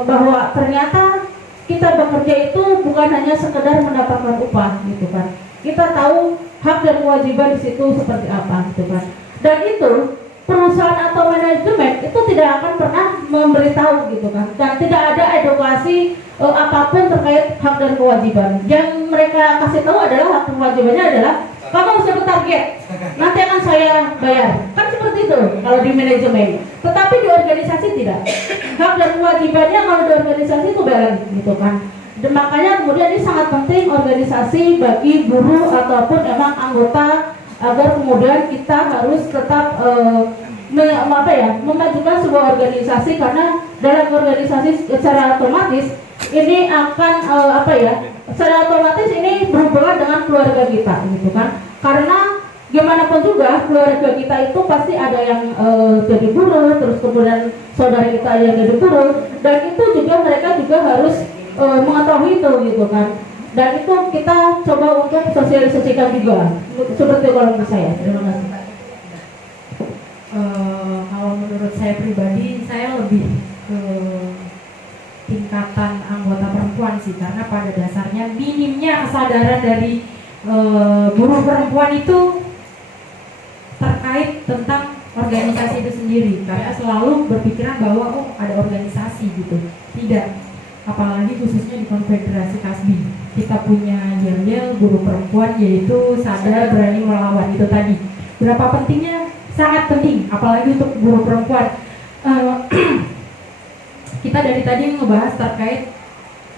bahwa ternyata kita bekerja itu bukan hanya sekedar mendapatkan upah gitu kan. Kita tahu hak dan kewajiban di situ seperti apa gitu kan. Dan itu perusahaan atau manajemen itu tidak akan pernah memberitahu gitu kan. Dan tidak ada edukasi apapun terkait hak dan kewajiban. Yang mereka kasih tahu adalah hak dan kewajibannya adalah kamu harus dapat target, nanti akan saya bayar. Kan seperti itu kalau di manajemen. Tetapi di organisasi tidak. Hak dan kewajibannya kalau di organisasi itu balance gitu kan. Dan makanya kemudian ini sangat penting organisasi bagi buruh ataupun emang anggota agar kemudian kita harus tetap memajukan sebuah organisasi karena dalam organisasi secara otomatis ini akan secara otomatis ini berhubungan dengan keluarga kita gitu kan, karena gimana pun juga keluarga kita itu pasti ada yang jadi buruh, terus kemudian saudara kita yang jadi buruh, dan itu juga mereka juga harus mengetahui itu gitu kan, dan itu kita coba untuk sosialisasikan juga seperti kalau menurut saya. Terima kasih. Kalau menurut saya pribadi, saya lebih ke tingkatan anggota perempuan sih, karena pada dasarnya minimnya kesadaran dari buruh perempuan itu terkait tentang organisasi itu sendiri, karena selalu berpikiran bahwa ada organisasi gitu. Tidak, apalagi khususnya di Konfederasi Kasbi kita punya yel-yel buruh perempuan, yaitu sadar berani melawan. Itu tadi berapa pentingnya, sangat penting apalagi untuk buruh perempuan. Kita dari tadi ngebahas terkait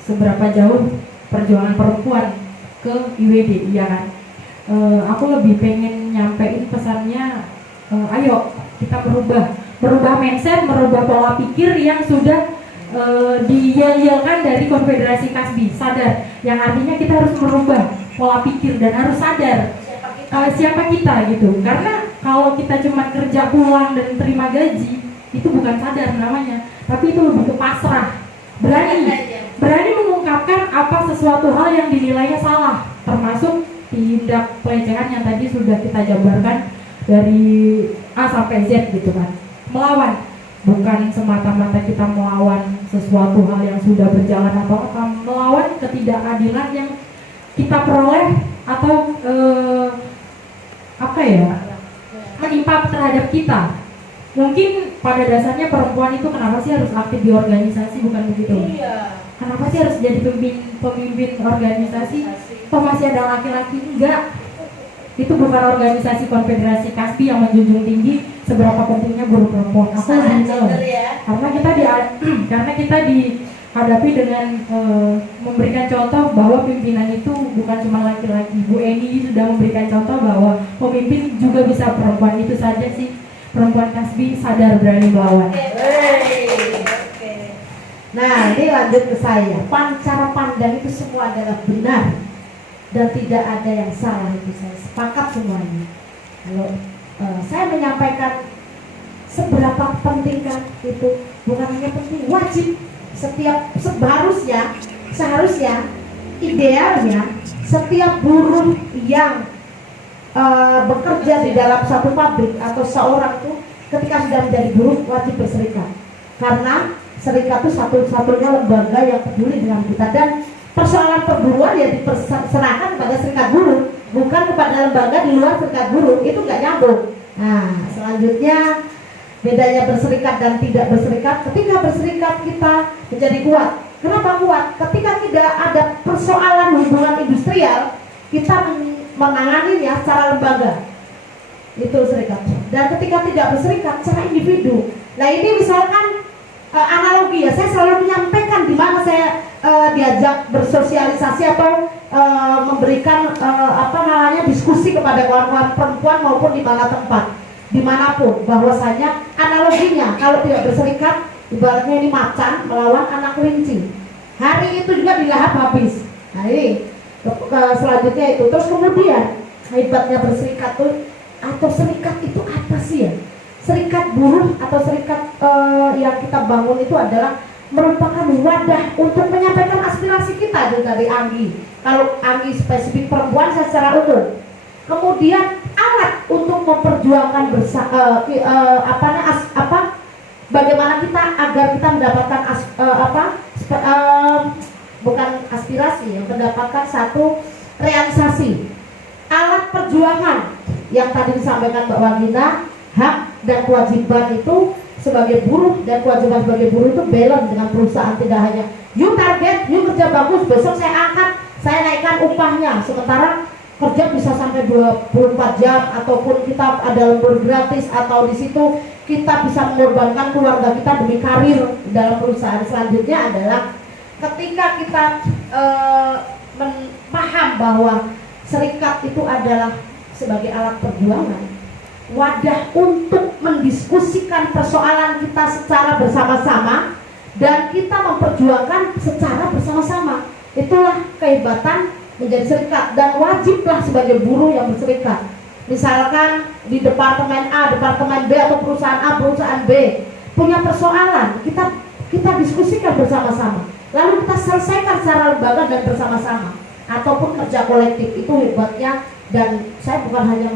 seberapa jauh perjuangan perempuan ke IWD, ya kan? Aku lebih pengen nyampein pesannya, ayo kita merubah mindset, merubah pola pikir yang sudah diyel-yelkan dari Konfederasi Kasbi, sadar, yang artinya kita harus merubah pola pikir dan harus sadar siapa kita gitu. Karena kalau kita cuma kerja pulang dan terima gaji, itu bukan sadar namanya, tapi itu lebih ke pasrah, berani mengungkapkan apa sesuatu hal yang dinilainya salah, termasuk tindak pelecehan yang tadi sudah kita jabarkan dari A sampai Z gitu kan. Melawan, bukan semata-mata kita melawan sesuatu hal yang sudah berjalan atau apa, melawan ketidakadilan yang kita peroleh atau menimpa terhadap kita. Mungkin pada dasarnya perempuan itu kenapa sih harus aktif di organisasi, bukan begitu? Iya. Kenapa sih harus jadi pemimpin organisasi? Kok masih ada laki-laki? Enggak. Itu bukan organisasi Konfederasi Kasbi yang menjunjung tinggi seberapa pentingnya buruh perempuan. Aku lebih karena kita dihadapi dengan memberikan contoh bahwa pimpinan itu bukan cuma laki-laki. Bu Eni sudah memberikan contoh bahwa pemimpin juga bisa perempuan. Itu saja sih, perempuan Kasbi sadar berani melawan. Nah, ini lanjut ke saya. Cara pandang itu semua adalah benar dan tidak ada yang salah, itu saya sepakat semuanya. Kalau saya menyampaikan seberapa pentingkah itu, bukan hanya penting, wajib. Setiap seharusnya idealnya setiap buruh yang bekerja di dalam satu pabrik atau seorang tuh ketika sudah menjadi buruh wajib berserikat, karena serikat itu satu-satunya lembaga yang peduli dengan kita, dan persoalan perburuan ya diserahkan kepada serikat buruh, bukan kepada lembaga di luar serikat buruh. Itu nggak nyambung. Nah, selanjutnya bedanya berserikat dan tidak berserikat. Ketika berserikat kita menjadi kuat. Kenapa kuat? Ketika tidak ada persoalan hubungan industrial, kita menanganinya secara lembaga. itu serikat. Dan ketika tidak berserikat secara individu, nah ini misalkan analogi ya, saya selalu menyampaikan di mana saya diajak bersosialisasi atau memberikan diskusi kepada kawan-kawan perempuan maupun di mana tempat, dimanapun, bahwasanya analoginya kalau tidak berserikat ibaratnya ini macan melawan anak kelinci, hari itu juga dilahap habis. Nah ini selanjutnya itu, terus kemudian hebatnya berserikat tuh atau serikat itu apa sih ya? Serikat buruh atau serikat yang kita bangun itu adalah merupakan wadah untuk menyampaikan aspirasi kita dari Anggi. Kalau Anggi spesifik perempuan secara umum. Kemudian alat untuk memperjuangkan bagaimana kita agar kita mendapatkan bukan aspirasi, mendapatkan satu realisasi alat perjuangan yang tadi disampaikan Mbak Wagina. Hak dan kewajiban itu sebagai buruh dan kewajiban sebagai buruh itu balance dengan perusahaan, tidak hanya you target, you kerja bagus, besok saya angkat, saya naikkan upahnya, sementara kerja bisa sampai 24 jam ataupun kita ada lembur gratis atau di situ kita bisa mengorbankan keluarga kita demi karir dalam perusahaan. Selanjutnya adalah ketika kita paham bahwa serikat itu adalah sebagai alat perjuangan, wadah untuk mendiskusikan persoalan kita secara bersama-sama dan kita memperjuangkan secara bersama-sama. Itulah kehebatan menjadi serikat, dan wajiblah sebagai buruh yang berserikat. Misalkan di departemen A, departemen B atau perusahaan A, perusahaan B punya persoalan, kita diskusikan bersama-sama. Lalu kita selesaikan secara lembaga dan bersama-sama ataupun kerja kolektif. Itu hebatnya. Dan saya bukan hanya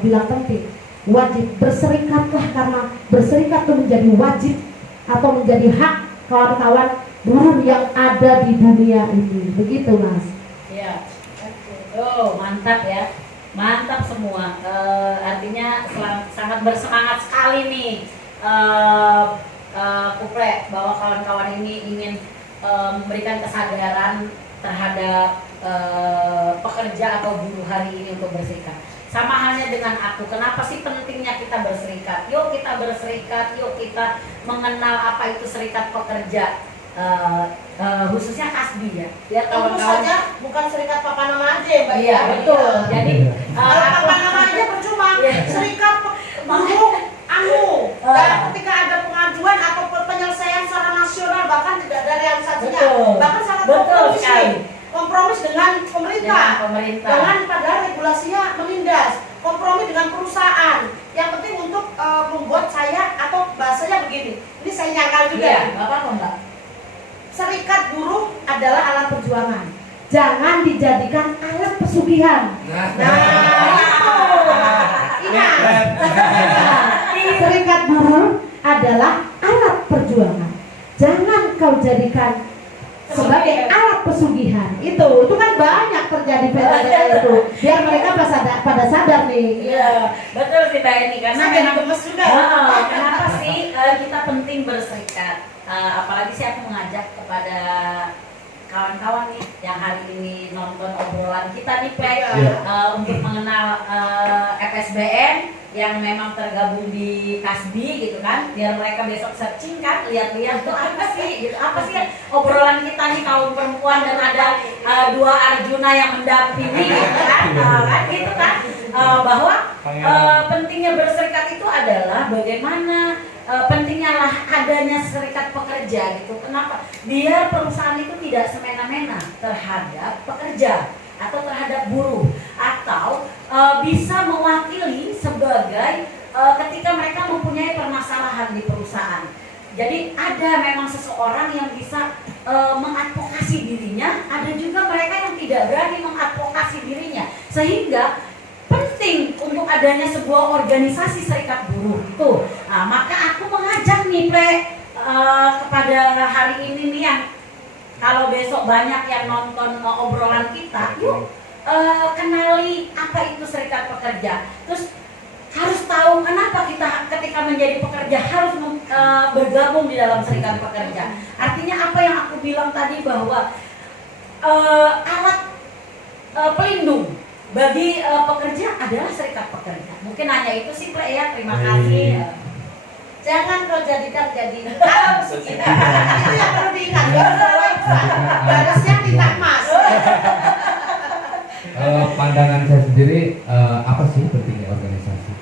bilang penting, wajib berserikatlah, karena berserikat itu menjadi wajib atau menjadi hak kawan-kawan buruh yang ada di dunia ini. Begitu Mas. Ya, oh mantap ya, mantap semua. Artinya sangat bersemangat sekali nih, Kuple, bahwa kawan-kawan ini ingin memberikan kesadaran terhadap pekerja atau buruh hari ini untuk berserikat. Sama halnya dengan aku, kenapa sih pentingnya kita berserikat? Yuk kita berserikat, yuk kita mengenal apa itu serikat pekerja, khususnya Kasbi ya. Ya kawan-kawan. saja bukan serikat papan nama aja ya Mbak. Iya betul. Jadi kalau papan nama aja percuma. Serikat buruh dan ketika ada pengajuan atau penyelesaian secara nasional, bahkan tidak ada realisasinya, bahkan sangat kompromis dengan pemerintah, dengan padahal regulasinya menindas, kompromi dengan perusahaan. Yang penting untuk membuat saya atau bahasanya begini, ini saya nyangkal juga. Iya, apa Mbak? Serikat buruh adalah alat perjuangan, jangan dijadikan alat pesugihan. Ingat, serikat buruh adalah alat perjuangan, jangan kau jadikan sebagai alat pesugihan. Itu kan banyak terjadi fenomena itu. Biar mereka pada sadar nih. Iya, betul sih Mbak Eni, karena kenapa sih kita penting berserikat. Apalagi sih aku mengajak kepada kawan-kawan nih yang hari ini nonton obrolan kita nih Pak, untuk mengenal FSBN yang memang tergabung di Kasbi gitu kan, biar mereka besok searching kan, lihat-lihat tuh apa sih gitu, apa sih obrolan kita nih kaum perempuan, dan ada dua Arjuna yang mendampingi gitu kan, gitu kan, bahwa pentingnya berserikat itu adalah bagaimana pentingnya lah adanya serikat pekerja gitu. Kenapa? Biar perusahaan itu tidak semena-mena terhadap pekerja atau terhadap buruh, atau bisa mewakili sebagai ketika mereka mempunyai permasalahan di perusahaan. Jadi ada memang seseorang yang bisa mengadvokasi dirinya, ada juga mereka yang tidak berani mengadvokasi dirinya, sehingga penting untuk adanya sebuah organisasi serikat buruh itu. Nah, maka aku mengajak nih kepada hari ini nih, yang kalau besok banyak yang nonton obrolan kita, yuk kenali apa itu serikat pekerja. Terus harus tahu kenapa kita ketika menjadi pekerja harus bergabung di dalam serikat pekerja. Artinya apa yang aku bilang tadi, bahwa alat pelindung bagi pekerja adalah serikat pekerja. Mungkin hanya itu sih, Ple, ya. Terima kasih. Jangan kau jadikan jadi itu yang perlu diingat. Balasnya kita emas. Pandangan saya sendiri, apa sih pentingnya organisasi?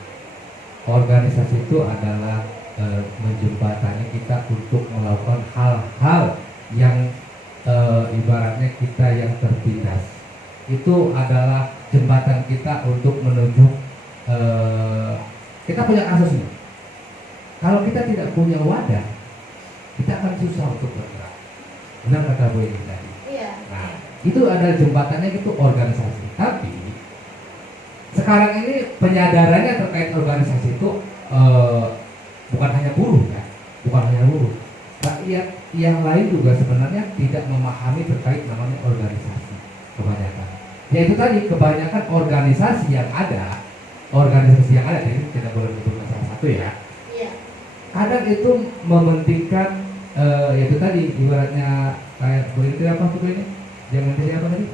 Organisasi itu adalah menjembatani kita untuk melakukan hal-hal yang ibaratnya kita yang tertindas. Itu adalah jembatan kita untuk menuju kita punya kasus ini. Kalau kita tidak punya wadah, kita akan susah untuk bergerak. Benar kata Bu ini tadi. Iya. Nah, itu adalah jembatannya, itu organisasi. Tapi sekarang ini penyadarannya terkait organisasi itu bukan hanya buruh, ya, bukan hanya buruh. Rakyat yang lain juga sebenarnya tidak memahami terkait namanya organisasi kebanyakan. Yaitu tadi kebanyakan organisasi yang ada, jadi tidak boleh menyebutkan salah satu ya. Iya. Kadang itu mementingkan yaitu tadi ibaratnya kayak begitu apa tuh ini? Jangan jadi apa tadi?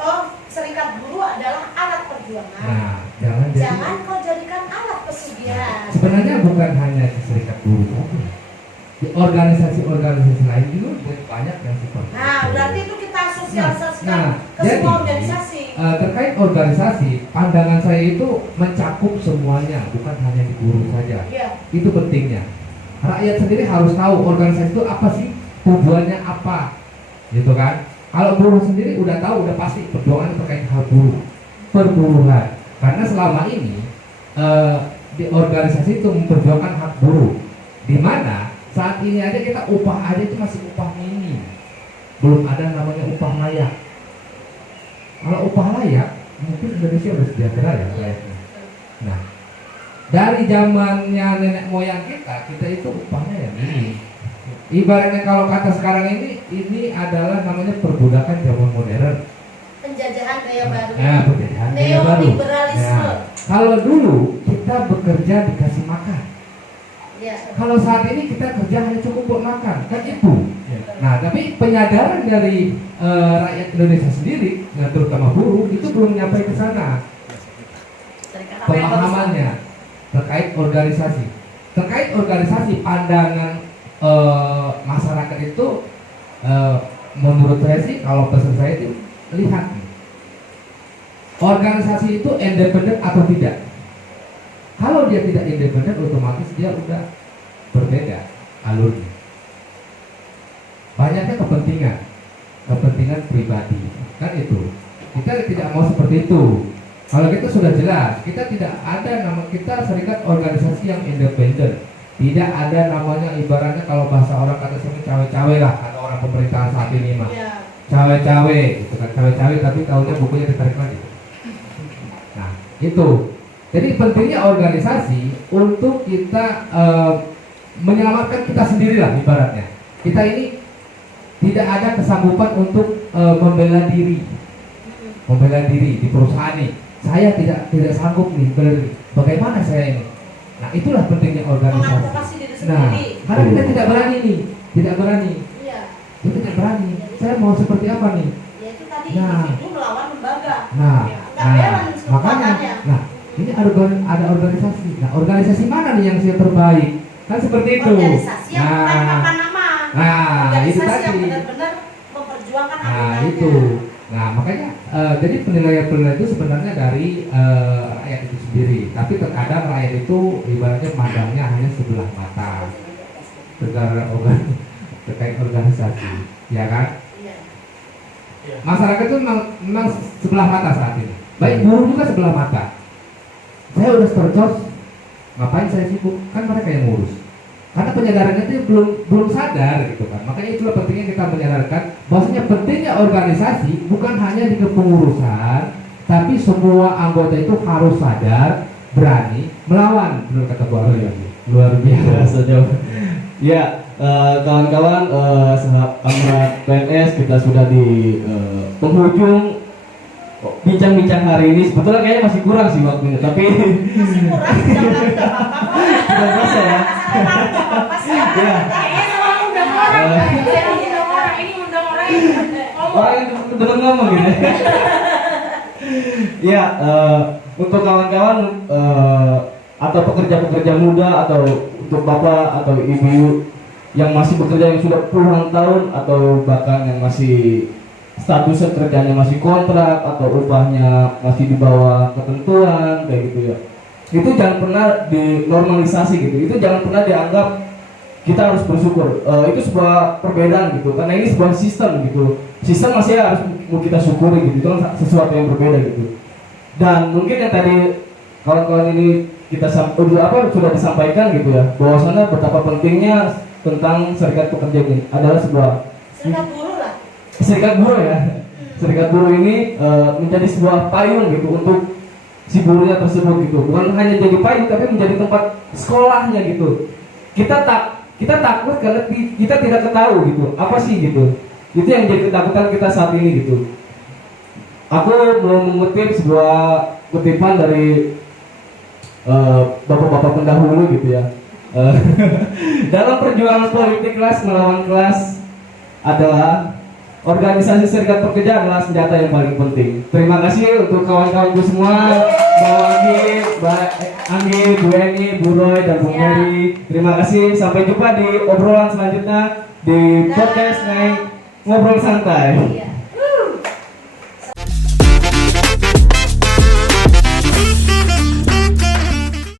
Oh, serikat buruh adalah alat perjuangan. Nah, jangan Kau jadikan alat pesugihan. sebenarnya bukan hanya di serikat buruh saja. Di organisasi-organisasi lain juga banyak yang seperti Nah, itu. berarti itu kita sosialisasikan ke jadi, semua organisasi. Terkait organisasi, pandangan saya itu mencakup semuanya, bukan hanya di buruh saja. Iya. Itu pentingnya. Rakyat sendiri harus tahu organisasi itu apa sih, tujuannya apa, gitu kan? Kalau buruh sendiri udah tahu, udah pasti perjuangan terkait hal buruh, perburuhan. Karena selama ini di organisasi itu memperjuangkan hak buruh, di mana saat ini aja kita upah aja itu masih upah minim, belum ada namanya upah layak. Kalau upah layak, mungkin Indonesia udah sejahtera ya layaknya. Nah, dari zamannya nenek moyang kita itu upahnya ya minim. Ibaratnya kalau kata sekarang ini adalah namanya perbudakan zaman modern. Penjajahan gaya baru. Nah, penjajahan gaya baru. Neoliberalisme. Nah, kalau dulu kita bekerja dikasih makan. Iya. Kalau saat ini kita kerja hanya cukup buat makan, kan itu. Nah, tapi penyadaran dari rakyat Indonesia sendiri, terutama buruh, itu belum nyampe ke sana. Pemahamannya terkait organisasi, pandangan masyarakat itu, menurut saya sih, kalau pesan saya itu lihat nih, organisasi itu independen atau tidak. Kalau dia tidak independen, otomatis dia udah berbeda alurnya. Banyaknya kepentingan pribadi, kan itu. Kita tidak mau seperti itu. Kalau kita sudah jelas, kita tidak ada nama kita serikat organisasi yang independen. Tidak ada namanya, ibaratnya kalau bahasa orang kata sini cawe-cawe lah, kata orang pemerintahan saat ini mah. Iya. Cawe-cawe, gitu kan, cawe-cawe tapi tahunya bukunya ditarik lagi. Nah, itu. Jadi pentingnya organisasi untuk kita menyelamatkan kita sendiri lah ibaratnya. Kita ini tidak ada kesanggupan untuk membela diri di perusahaan ini. Saya tidak sanggup nih membela diri. Bagaimana saya ini? Nah, itulah pentingnya organisasi. Mengadvokasi diri Nah, sendiri. karena kita tidak berani nih, Iya. kita tidak berani. Saya mau seperti apa nih? Ya itu tadi Nah. individu melawan lembaga. Nah, Nggak balance makanya, kekuatannya. ini ada organisasi. Nah, organisasi mana nih yang terbaik? Kan seperti itu. Organisasi yang bukan nama-nama. Itu Organisasi yang tadi. benar-benar memperjuangkan Nah, anggotanya. itu. Nah, makanya jadi penilaian itu sebenarnya dari rakyat itu sendiri. Tapi terkadang rakyat itu ibaratnya mandangnya hanya sebelah mata. Terkait organisasi, ya kan? Iya. Masyarakat itu memang sebelah mata saat ini. Baik buruh juga sebelah mata. Saya udah tercos, ngapain saya sibuk? Kan mereka yang ngurus. Karena penyadarannya itu belum sadar gitu kan. Makanya itulah pentingnya kita menyadarkan bahwasanya pentingnya organisasi bukan hanya di kepengurusan, tapi semua anggota itu harus sadar, berani melawan. Menurut kata Bu Arya, luar biasa. Ya, kawan-kawan, sahabat PNS, kita sudah di penghujung bincang-bincang hari ini. Sebetulnya kayaknya masih kurang sih waktunya, tapi Masih kurang, jangan tidak apa-apa. sudah selesai ya. Ya. Kayaknya selalu undang orang, ini undang orang Orang yang demen ngomong gitu. Ya, untuk kawan-kawan atau pekerja-pekerja muda atau untuk bapak atau ibu yang masih bekerja yang sudah puluhan tahun atau bahkan yang masih status kerjanya masih kontrak atau upahnya masih di bawah ketentuan kayak gitu ya, itu jangan pernah dinormalisasi gitu, itu jangan pernah dianggap kita harus bersyukur. Itu sebuah perbedaan gitu, karena ini sebuah sistem gitu, sistem masih harus mau kita syukuri gitu, itu kan sesuatu yang berbeda gitu. Dan mungkin yang tadi kawan-kawan ini kita sudah disampaikan gitu ya, bahwasanya betapa pentingnya tentang serikat pekerja ini adalah sebuah Serikat buruh lah. serikat buruh ya. Serikat buruh ini menjadi sebuah payung gitu untuk si buruhnya tersebut gitu, bukan hanya jadi payung tapi menjadi tempat sekolahnya gitu. Kita takut karena kita tidak tahu gitu apa sih gitu, itu yang jadi ketakutan kita saat ini gitu. Aku mau mengutip sebuah kutipan dari bapak-bapak pendahulu gitu ya. Dalam perjuangan politik kelas melawan kelas adalah organisasi serikat pekerja adalah senjata yang paling penting. Terima kasih untuk kawan-kawanku semua, Mbak Wagi, Mbak Anggi, Bu Eni, Bu Roy, dan Bu Mary. Terima kasih. Sampai jumpa di obrolan selanjutnya di podcast Ngobrol Santai.